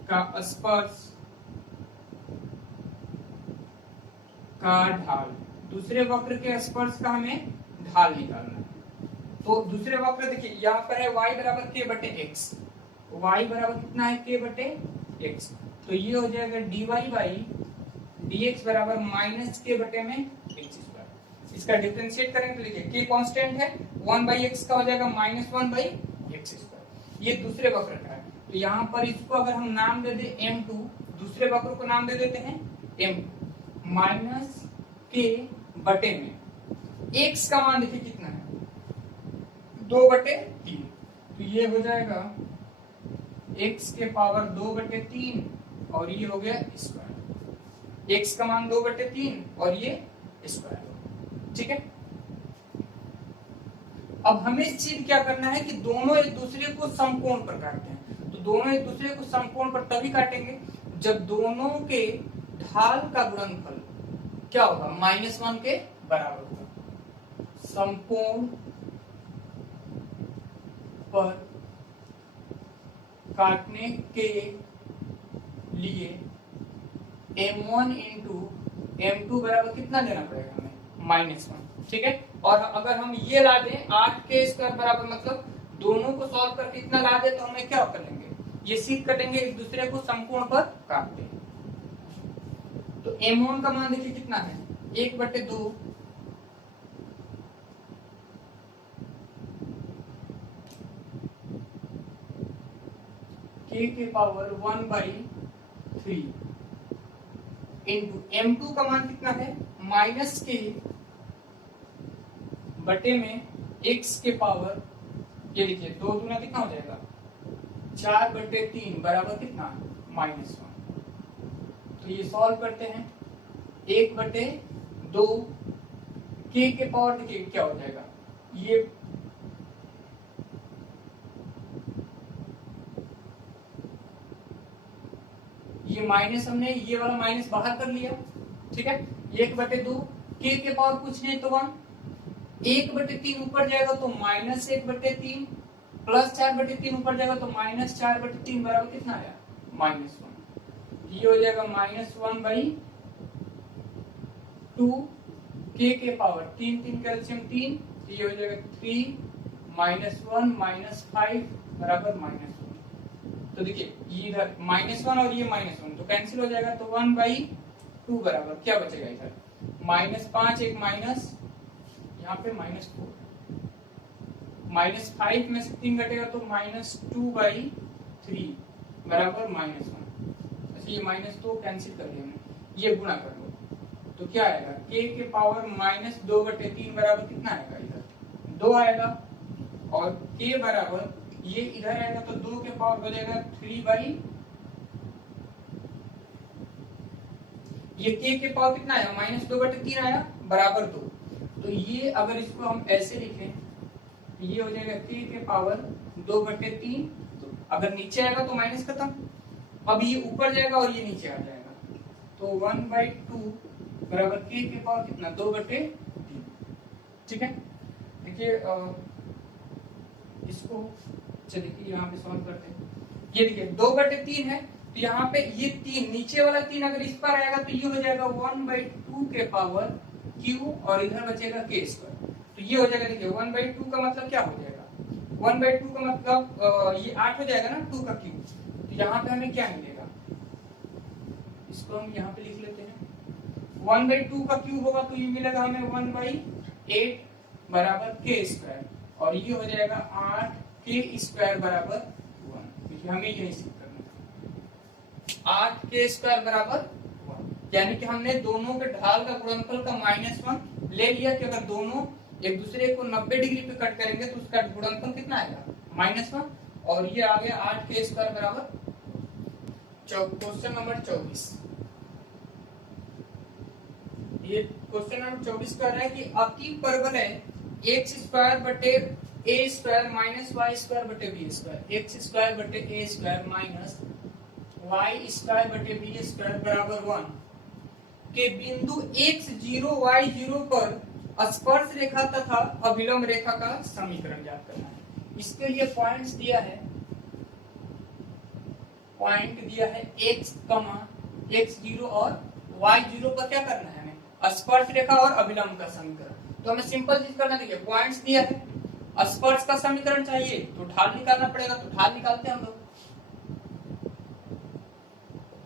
का स्पर्श का ढाल, दूसरे वक्र के स्पर्श का हमें ढाल निकालना है। तो दूसरे वक्र देखिए यहाँ पर है y बराबर k बटे x, y बराबर कितना है k बटे x, तो ये हो जाएगा dy बाई dx बराबर माइनस k बटे में x स्क्वायर। इसका डिफरेंशिएट करेंगे तो देखिए k कांस्टेंट है, 1 बाई x का हो जाएगा माइनस 1 बाई x स्क्वायर। ये दूसरे वक्र का है, तो यहाँ पर इसको अगर हम नाम दे दे m2, दूसरे वक्र को नाम दे देते हैं m2 माइनस k बटे में x का मान देखिए कितना है 2 बटे 3, तो ये हो जाएगा x के पावर 2 बटे 3 और ये हो गया स्क्वायर। x का मान 2 बटे 3 और ये स्क्वायर। ठीक है, अब हमें चीज क्या करना है कि दोनों एक दूसरे को समकोण पर काटते हैं। तो दोनों एक दूसरे को समकोण पर तभी काटेंगे जब दोनों के ढाल का गुणनफल क्या होगा, -1 के बराबर होगा। समकोण पर काटने के लिए m1 इंटू m2 बराबर कितना लेना पड़ेगा हमें, -1। ठीक है, और अगर हम ये ला दें 8k स्क्वायर बराबर, मतलब दोनों को सॉल्व करके इतना ला दे तो हमें क्या कर लेंगे, ये सीध कटेंगे, एक दूसरे को समकोण पर काटते हैं। तो m1 का मान देखिए कितना है 1 बटे 2 k के पावर 1 बाई 3 इंटू m2 का मान कितना है -k बटे में x के पावर, ये देखिए 2 दूना कितना हो जाएगा 4 बटे 3 बराबर कितना -1। तो ये सॉल्व करते हैं 1 बटे 2 k के पावर देखिए क्या हो जाएगा, ये माइनस, हमने ये वाला माइनस बाहर कर लिया। ठीक है, 1 बटे 2 k के पावर कुछ नहीं तो 1, 1 बटे 3 ऊपर जाएगा तो -1 बटे 3 प्लस 4 बटे 3 ऊपर जाएगा तो -4 बटे 3 बराबर कितना आया -1। ये हो जाएगा -1 बाई 2 k के पावर 3 कैल्शियम 3, ये हो जाएगा 3 -1 -5 बराबर -1। तो देखिए ये इधर -1 और ये -1 तो कैंसिल हो जाएगा, तो 1 बाई 2 बराबर क्या बचेगा इधर -5, एक माइनस यहाँ पे -4, -5 में से 3 घटेगा तो -2 बाई 3 बराबर -1। अच्छा ये -2 कैंसिल कर दिया हमने, ये गुणा कर लो तो क्या आएगा k के पावर -2 बटे 3 बराबर कितना आएगा, इधर 2 आएगा, और k बराबर ये इधर आएगा तो 2 के पावर हो जाएगा 3 बाई, ये k के पावर कितना आया -2 बटे 3 आया बराबर 2। तो ये अगर इसको हम ऐसे लिखें तो ये हो जाएगा k के पावर 2 बटे 3, तो अगर नीचे आएगा तो माइनस खत्म, अब ये ऊपर जाएगा और ये नीचे आ जाएगा, तो 1/2 बराबर k के पावर कितना 2 बटे 3। ठीक है, देखिए इसको चलिए यहाँ पे सॉल्व करते हैं। ये देखिए 2 बटे 3 है, तो यहाँ पे ये 3 नीचे वाला 3 अगर इस पर आएगा तो ये हो जाएगा 1/2 के पावर q और इधर बचेगा k स्क्वायर। तो ये हो जाएगा, देखिए 1/2 का मतलब क्या हो जाएगा, 1/2 का मतलब ये 8 हो जाएगा ना 2 का क्यूब, तो यहाँ पे हमें क्या मिलेगा, इसको हम यहाँ पे लिख लेते हैं 1/2 का क्यूब होगा तो ये मिलेगा हमें 1/8 बराबर k स्क्वायर, और ये हो जाएगा 8 k स्क्वायर बराबर 1। देखिए हमें यही सिद्ध करना है। 8 के स्क्वायर बराबर 1। यानी कि हमने दोनों के ढाल का गुणनफल का -1 ले लिया कि अगर दोनों एक दूसरे को 90 डिग्री पे कट करेंगे तो उसका गुणनफल कितना आएगा, -1। और ये आ गया 8 के स्क्वायर बराबर। क्वेश्चन नंबर 24, ये क्वेश्चन नंबर 24 कर रहा है कि अति परवलय एक्स स्क्वायर बटे a square minus y square बटे बी स्क्वायर, एक्स स्क्वायर बटे a square minus y square बटे बी स्क्वायर बराबर 1 के बिंदु x0 y0 पर स्पर्श रेखा तथा अभिलंब रेखा का समीकरण ज्ञात करना है। इसके लिए पॉइंट्स दिया है, पॉइंट दिया है x0 और y0 पर क्या करना है हमें, स्पर्श रेखा और अभिलंब का समीकरण। तो हमें सिंपल चीज करना, देखिए पॉइंट्स दिया है, स्पर्श का समीकरण चाहिए तो ढाल निकालना पड़ेगा, तो ढाल निकालते हैं हम लोग।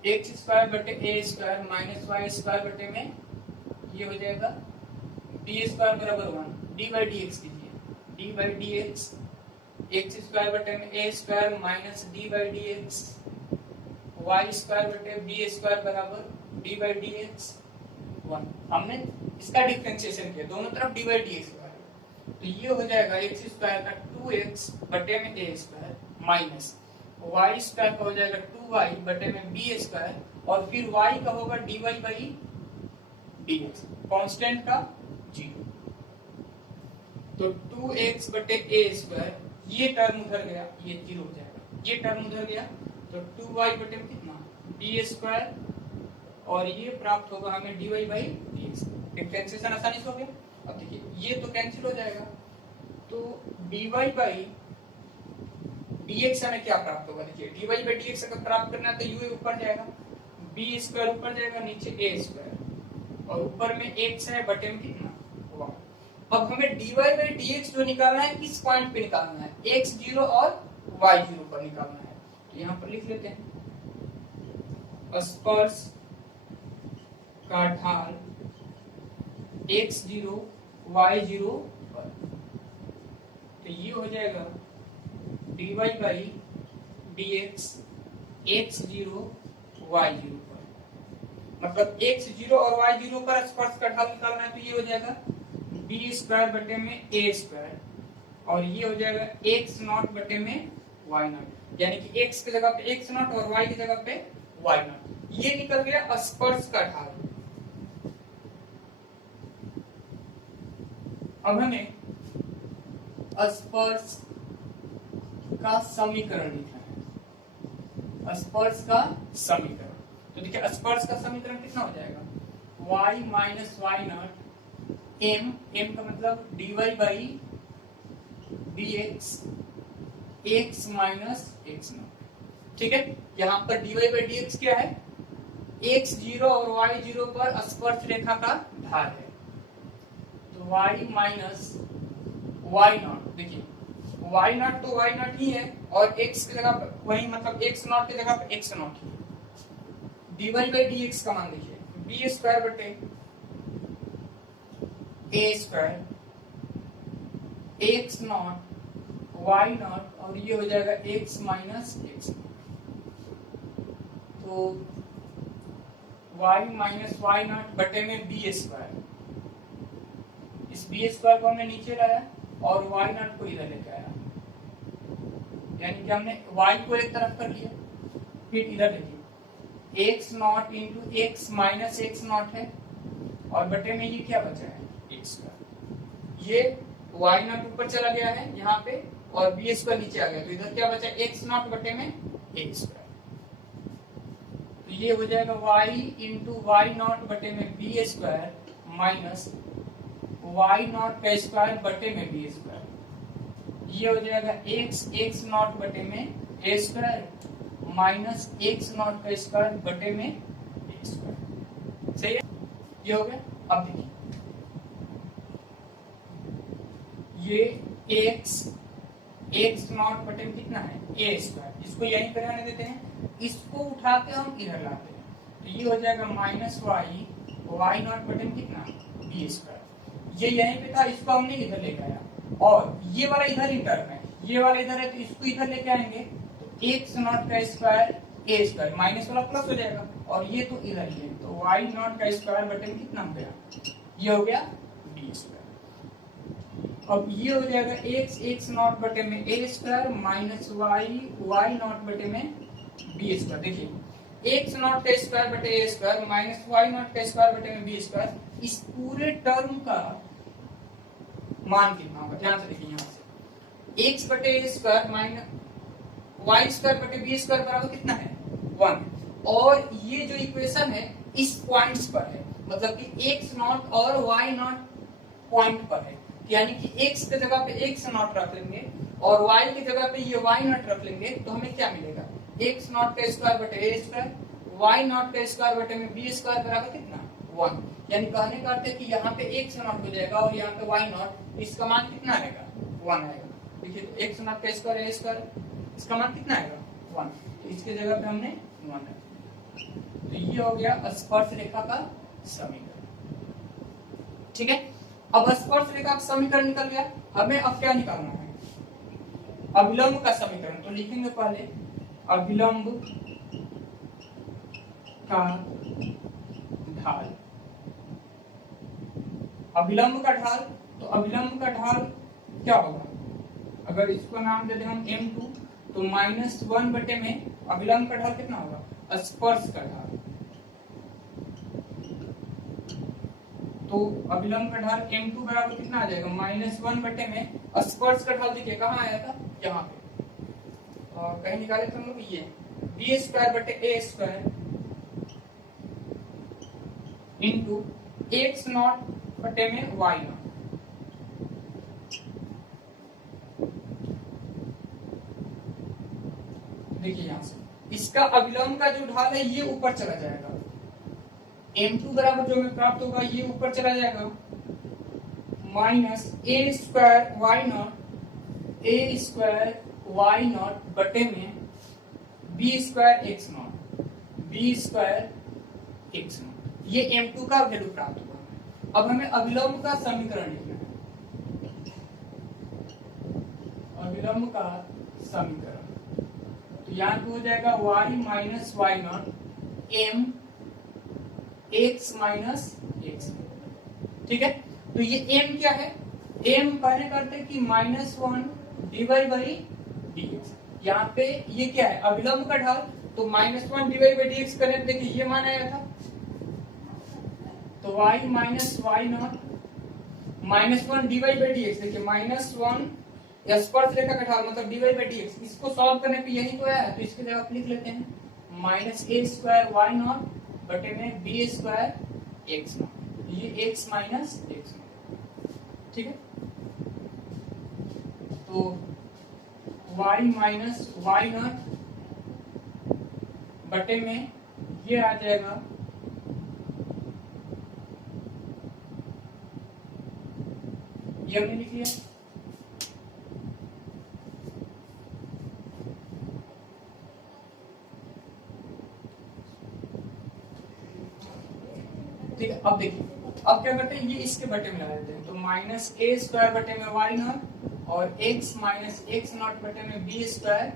एक्स स्क्वायर बटे a square minus y square बटे में ये हो जाएगा डी स्क्वायर बराबर 1, डी बाई डी एक्स कीजिए, d by d x x square बटे में a square minus d by d x y square बटे बी स्क्वायर बराबर डी बाई डी एक्स 1। हमने इसका डिफरेंशिएशन किया, दोनों तरफ डी बाई डी एक्स, तो ये हो जाएगा एक्स स्क्वायर का 2x बटे में a square minus y square का हो जाएगा 2y बटे में बी स्क्वायर और फिर y का होगा dy बाई dx, कांस्टेंट का 0। तो 2x बटे ए स्क्वायर, ये टर्म उधर गया, ये 0 हो जाएगा, ये टर्म उधर गया, तो 2y बटे में कितना डी स्क्वायर और ये प्राप्त होगा हमें dy बाई dx। डिफरेंशिएशन आसानी से हो गया। अब देखिए ये तो कैंसिल हो जाएगा, तो dy बाई dx हमें क्या प्राप्त होगा, देखिए dy बाई dx अगर प्राप्त करना है तो u ऊपर जाएगा, b स्क्वायर ऊपर जाएगा, नीचे a स्क्वायर और ऊपर में x है बटे में कितना 1। अब हमें dy बाई dx जो निकालना है किस पॉइंट पे निकालना है, x0 और y0 पर निकालना है। तो यहाँ पर लिख लेते हैं स्पर्श का ढाल x0 y0 पर, तो ये हो जाएगा dy by dx x0 y0 पर, मतलब x0 और y0 पर स्पर्श का ढाल निकालना है, तो ये हो जाएगा b स्क्वायर बटे में a स्क्वायर और ये हो जाएगा x नॉट बटे में y नॉट, यानी कि x की जगह पे x नॉट और y की जगह पे y नॉट। ये निकल गया स्पर्श का ढाल। अब हमें स्पर्श का समीकरण लिखना है, स्पर्श का समीकरण। तो देखिए स्पर्श का समीकरण कितना हो जाएगा, y minus y nought m, m का मतलब dy by dx x minus x nought. ठीक है, यहाँ पर dy बाई dx क्या है, x0 और y0 पर स्पर्श रेखा का ढाल है, तो y माइनस वाई नॉट, देखिए y नॉट तो y नॉट ही है और x की जगह पर वही, मतलब x नॉट की जगह पर x नॉट ही है। dy बाई dx का मान देखिए b स्क्वायर बटे a square x not y not और ये हो जाएगा x माइनस x नॉट, तो y माइनस वाई नॉट बटे में b स्क्वायर, इस b स्क्वायर को हमने नीचे लाया और y नॉट को इधर लेके आया, यानी कि हमने y को एक तरफ कर लिया, फिर इधर देखिए x not into x minus x not है और बटे में ये क्या बचा है x स्क्वायर, ये y नॉट ऊपर चला गया है यहाँ पे और b स्क्वायर नीचे आ गया, तो इधर क्या बचा x नॉट बटे में x स्क्वायर, तो ये हो जाएगा y इंटू वाई नॉट बटे में b square minus y nought का स्क्वायर बटे में बी स्क्वायर, ये हो जाएगा एक्स नॉट बटे में a square minus x not का स्क्वायर बटे में ए स्क्वायर। सही है, ये हो गया। अब देखिए ये एक्स नॉट बटे में कितना है ए स्क्वायर, इसको यहीं पर रहने देते हैं, इसको उठा के हम इधर लाते हैं, तो ये हो जाएगा माइनस वाई नॉट बटे में कितना बी स्क्वायर, ये यहीं पे था, इसको हमने इधर लेके आया और ये वाला इधर ही टर्म है, ये वाला इधर है तो इसको इधर लेके आएंगे, तो एक्स नॉट का स्क्वायर ए स्क्वायर, माइनस वाला प्लस हो जाएगा और ये तो इधर ही है, तो वाई नॉट का स्क्वायर बटे में कितना हो गया, ये हो गया बी स्क्वायर। अब ये हो जाएगा एक्स नॉट बटे में a square minus y nought बटे में बी स्क्वायर। देखिए एक्स नॉट का स्क्वायर बटे a square minus y nought का स्क्वायर बटे में बी स्क्वायर, इस पूरे टर्म का मान कितना होगा, ध्यान से देखिए यहाँ से एक्स बटे a square minus y square बटे बी स्क्वायर बराबर कितना है 1, और ये जो इक्वेशन है इस पॉइंट्स पर है, मतलब कि एक्स नॉट और वाई नॉट पॉइंट पर है, यानी कि x की जगह पे x नॉट रख लेंगे और y की जगह पे ये y नॉट रख लेंगे, तो हमें क्या मिलेगा, x नॉट का स्क्वायर बटे a स्क्वायर, y नॉट का स्क्वायर बटे में b स्क्वायर बराबर कितना 1, यानी कहने का अर्थ है कि यहाँ पे x नॉट हो जाएगा और यहाँ पे y नॉट, इसका मान कितना आएगा 1 आएगा। देखिए x नॉट का स्क्वायर a स्क्वायर, इसका मान कितना आएगा 1, तो इसके जगह पे हमने 1 रख दिया। तो ये हो गया स्पर्श रेखा का समीकरण। ठीक है, अब स्पर्श रेखा का समीकरण निकल गया, हमें अब क्या निकालना है, अभिलंब का समीकरण। तो लिखेंगे पहले अभिलंब का ढाल, अभिलंब का ढाल, तो अभिलंब का ढाल क्या होगा, अगर इसको नाम दे दें हम m2, तो -1 बटे में अभिलंब का ढाल कितना होगा, स्पर्श का ढाल, तो अभिलंब का ढाल m2 बराबर कितना आ जाएगा, -1 बटे में स्पर्श का ढाल। देखिए कहाँ आया था, यहाँ पे, और कहीं निकाले थे हम लोग, ये बी स्क्वायर बटे a square into x nought बटे में वाई नॉट। देखिए यहाँ से इसका अभिलंब का जो ढाल है ये ऊपर चला जाएगा, m2 बराबर जो हमें प्राप्त होगा ये ऊपर चला जाएगा, minus a square y nought बटे में बी स्क्वायर एक्स नॉट, ये m2 का वैल्यू प्राप्त होगा। अब हमें अभिलंब का समीकरण लिखना है, अभिलंब का समीकरण, तो यहाँ पे हो जाएगा y minus y nought m x minus x. ठीक है, तो ये m क्या है, m कहने करते कि -1 डिवाइड बाई dx, यहाँ पे ये क्या है अभिलंब का ढाल, तो -1 डिवाइड बाई dx करने पे देखिए ये मान आया था, तो y minus y nought -1 divide by dx, देखिए -1 या स्पर्श रेखा का ढाल मतलब डिवाइड बाई dx, इसको सॉल्व करने पे यही तो आया, तो इसके जगह आप लिख लेते हैं minus a square y nought बटे में बी स्क्वायर एक्स नॉट, ये x माइनस एक्स नॉट। ठीक है, तो y माइनस वाई नॉट बटे में ये आ जाएगा ये हमने लिख लिया, ठीक है। अब देखिए अब क्या करते हैं, ये इसके बटे में लगा देते हैं, तो माइनस ए स्क्वायर बटे में वाई नॉट और x माइनस एक्स नॉट बटे में b square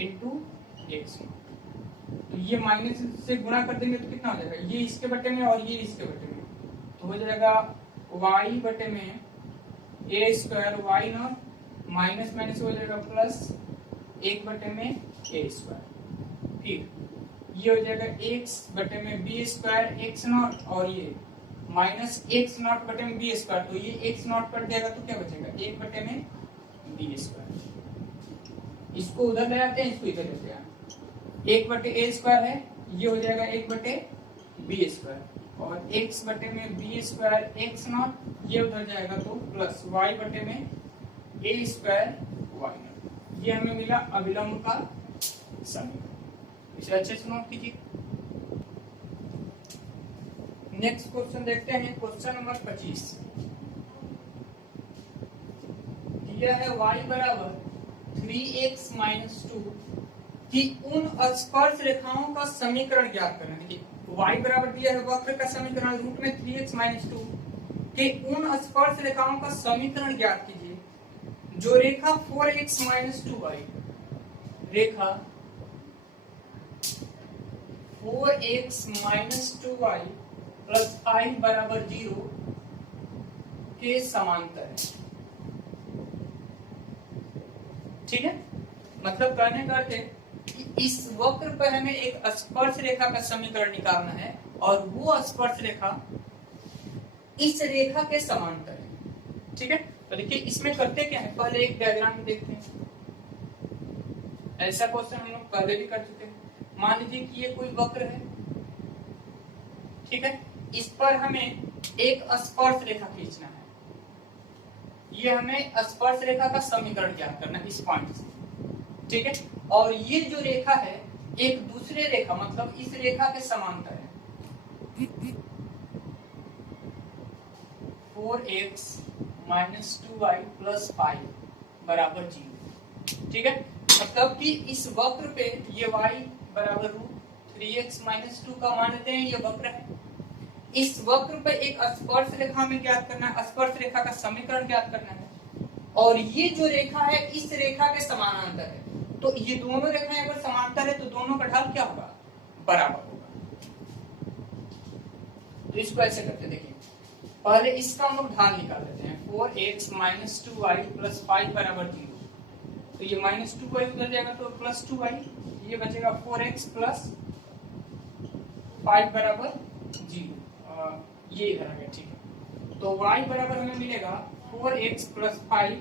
into x nought, तो ये माइनस से गुणा कर देंगे तो कितना हो जाएगा, ये इसके बटे में और ये इसके बटे में, तो हो जाएगा y बटे में a square y naught minus minus हो जाएगा प्लस 1 बटे में ए स्क्वायर, फिर ये हो जाएगा x बटे में बी स्क्वायर एक्स नॉट और ये माइनस एक्स नॉट बटे में बी स्क्वायर, तो ये एक्स नॉट कट जाएगा तो क्या बचेगा 1 बटे में बी स्क्वायर, इसको उधर ले आते हैं इसको इधर लेते हैं, 1 बटे ए स्क्वायर है ये हो जाएगा 1 बटे बी स्क्वायर और x बटे में बी स्क्वायर एक्स नॉट ये उधर जाएगा तो प्लस y बटे में ए स्क्वायर वाई नॉट, ये हमें मिला अभिलंब का समीकरण। इसे अच्छे से नोट कीजिए। नेक्स्ट क्वेश्चन देखते हैं, क्वेश्चन नंबर 25 दिया है y बराबर 3x माइनस 2 की उन स्पर्श रेखाओं का समीकरण ज्ञात करना। देखिए y बराबर दिया है वक्र का समीकरण रूट में 3x माइनस 2 के उन स्पर्श रेखाओं का समीकरण ज्ञात कीजिए जो रेखा 4x minus 2 Rekha 4x minus 2y plus i बराबर 0 के समांतर है। ठीक है, मतलब कहने का अर्थ है कि इस वक्र पर हमें एक स्पर्श रेखा का समीकरण निकालना है और वो स्पर्श रेखा इस रेखा के समांतर है। ठीक है, तो देखिए इसमें करते क्या है, पहले एक डायग्राम में देखते हैं। ऐसा क्वेश्चन हम लोग पहले भी कर चुके हैं। मान लीजिए कि ये कोई वक्र है, ठीक है, इस पर हमें एक स्पर्श रेखा खींचना है। ये हमें स्पर्श रेखा का समीकरण ज्ञात करना है इस पॉइंट से। ठीक है, और ये जो रेखा है एक दूसरे रेखा मतलब इस रेखा के समांतर है। 4x माइनस 2y प्लस 5 बराबर 0। ठीक है, मतलब कि इस वक्र पे ये y बराबर रूट 3x माइनस 2 का मान लेते हैं, ये वक्र है। इस वक्र पे एक स्पर्श रेखा में ज्ञात करना है, स्पर्श रेखा का समीकरण ज्ञात करना है। और ये जो रेखा है इस रेखा के समानांतर है। तो ये दोनों रेखाएं अगर समांतर है तो दोनों का ढाल क्या होगा, बराबर होगा। तो इसको ऐसे करते देखिए, पहले इसका हम लोग ढाल निकाल लेते हैं। 4x माइनस 2y प्लस 5 बराबर 0। तो ये माइनस 2y उधर जाएगा तो प्लस 2y, ये बचेगा 4x प्लस 5 बराबर 0। ये इधर आ गया। ठीक है, तो y बराबर हमें मिलेगा 4x प्लस 5,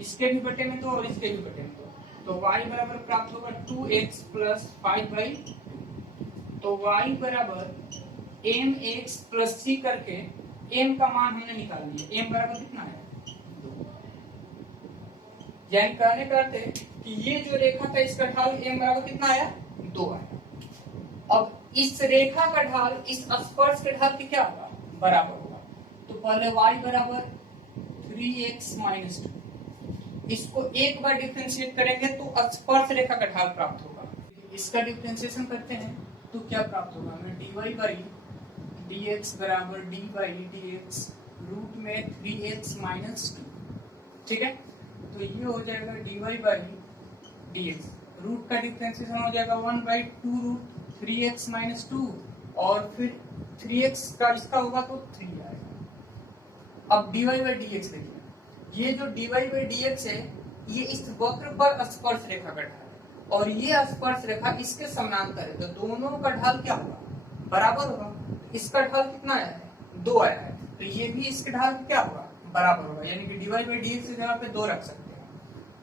इसके भी बटे में 2 और इसके भी बटे में 2। तो y बराबर प्राप्त होगा 2x प्लस 5/2। तो y बराबर mx प्लस c करके m का मान हमने निकाल लिया। m बराबर कितना है, 2। यानी कहने का अर्थ है कि ये जो रेखा था इसका ढाल m बराबर कितना आया, 2 आया। अब इस रेखा का ढाल इस स्पर्श के ढाल के क्या होगा, बराबर होगा। तो पहले y बराबर 3x माइनस 2, इसको एक बार डिफरेंशिएट करेंगे तो स्पर्श रेखा का ढाल प्राप्त होगा। इसका डिफरेंशिएशन करते हैं तो क्या प्राप्त होगा, हमें dy बाई dx बराबर d बाई dx रूट में 3x माइनस 2। ठीक है, तो ये हो जाएगा dy बाई dx, रूट का डिफरेंशिएशन हो जाएगा 1/2 रूट 3x माइनस 2 और फिर 3x का इसका होगा तो 3 आएगा। अब dy बाई dx देखिए, ये जो dy बाई dx है ये इस वक्र पर स्पर्श रेखा का ढाल है और ये स्पर्श रेखा इसके समानांतर है। तो दोनों का ढाल क्या होगा, बराबर होगा। इसका ढाल कितना आया है, 2 आया है, तो ये भी इसके ढाल क्या होगा, बराबर होगा। यानी कि dy बाई dx की जगह पे 2 रख सकते हैं।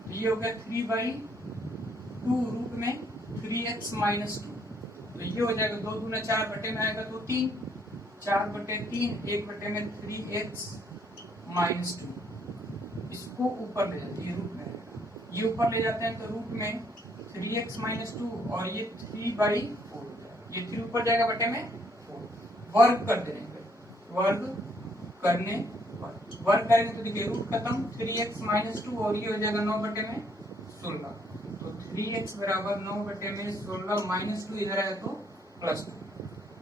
तो ये हो गया 3/2 रूट में 3x माइनस 2। तो ये हो जाएगा 2 दूना 4 बटे में आएगा तो 3, 4/3, 1 बटे में 3x माइनस 2। इसको ऊपर ले जाते हैं, रूट में ये ऊपर ले जाते हैं तो रूट में 3x माइनस 2 और ये 3/4, ये 3 ऊपर जाएगा बटे में 4। वर्ग कर देंगे, वर्ग करने पर वर्ग करेंगे तो देखिए रूट खत्म, 3x माइनस 2 और ये हो जाएगा 9 बटे में 16। तो 3x बराबर 9 बटे में 16 माइनस 2 इधर आया तो प्लस 2।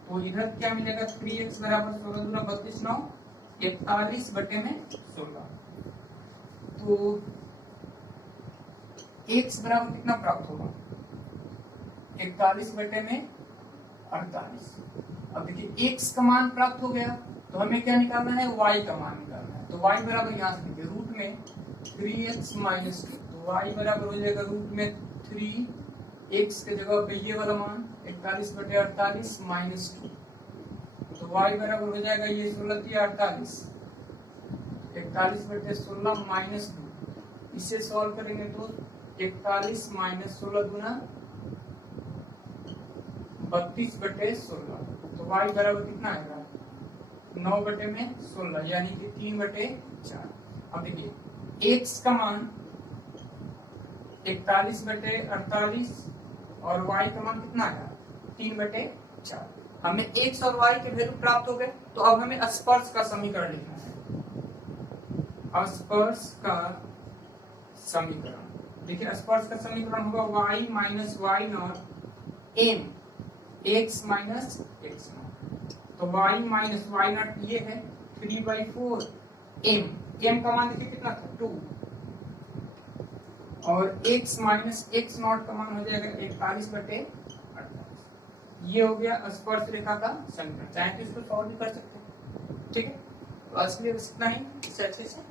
तो इधर क्या मिलेगा, 3x बराबर 16 दूना 32, 9 41 बटे में 16। तो x बराबर कितना प्राप्त होगा, 41 बटे में 48। अब देखिए x का मान प्राप्त हो गया तो हमें क्या निकालना है, y का मान निकालना है। तो y बराबर यहाँ से देखिए रूट में 3x माइनस 2, तो y बराबर हो जाएगा रूट में 3x के जगह पे ये वाला मान 41 बटे 48 माइनस 2। तो y बराबर हो जाएगा ये 16 3 48, 41 बटे 16 माइनस 2। इसे सॉल्व करेंगे तो 41 माइनस 16 गुना 32 बटे 16। तो y बराबर कितना आएगा, 9 बटे में 16 यानी कि 3 बटे 4। अब देखिए x का मान 41 बटे 48 और y का मान कितना आया, 3 बटे 4। हमें x और y के वैल्यू प्राप्त हो गए। तो अब हमें स्पर्श का समीकरण लिखना है। स्पर्श का समीकरण देखिए, स्पर्श का समीकरण होगा y minus y not m x minus x nought. तो y माइनस y नॉट ये है 3/4 m का मान देखिए कितना था, 2 और x माइनस x नॉट का मान हो जाएगा 41 बटे 48। ये हो गया स्पर्श रेखा का समीकरण, चाहे तो इसको सॉल्व भी कर सकते हैं। ठीक है, तो आज के लिए बस इतना ही, इसे अच्छे से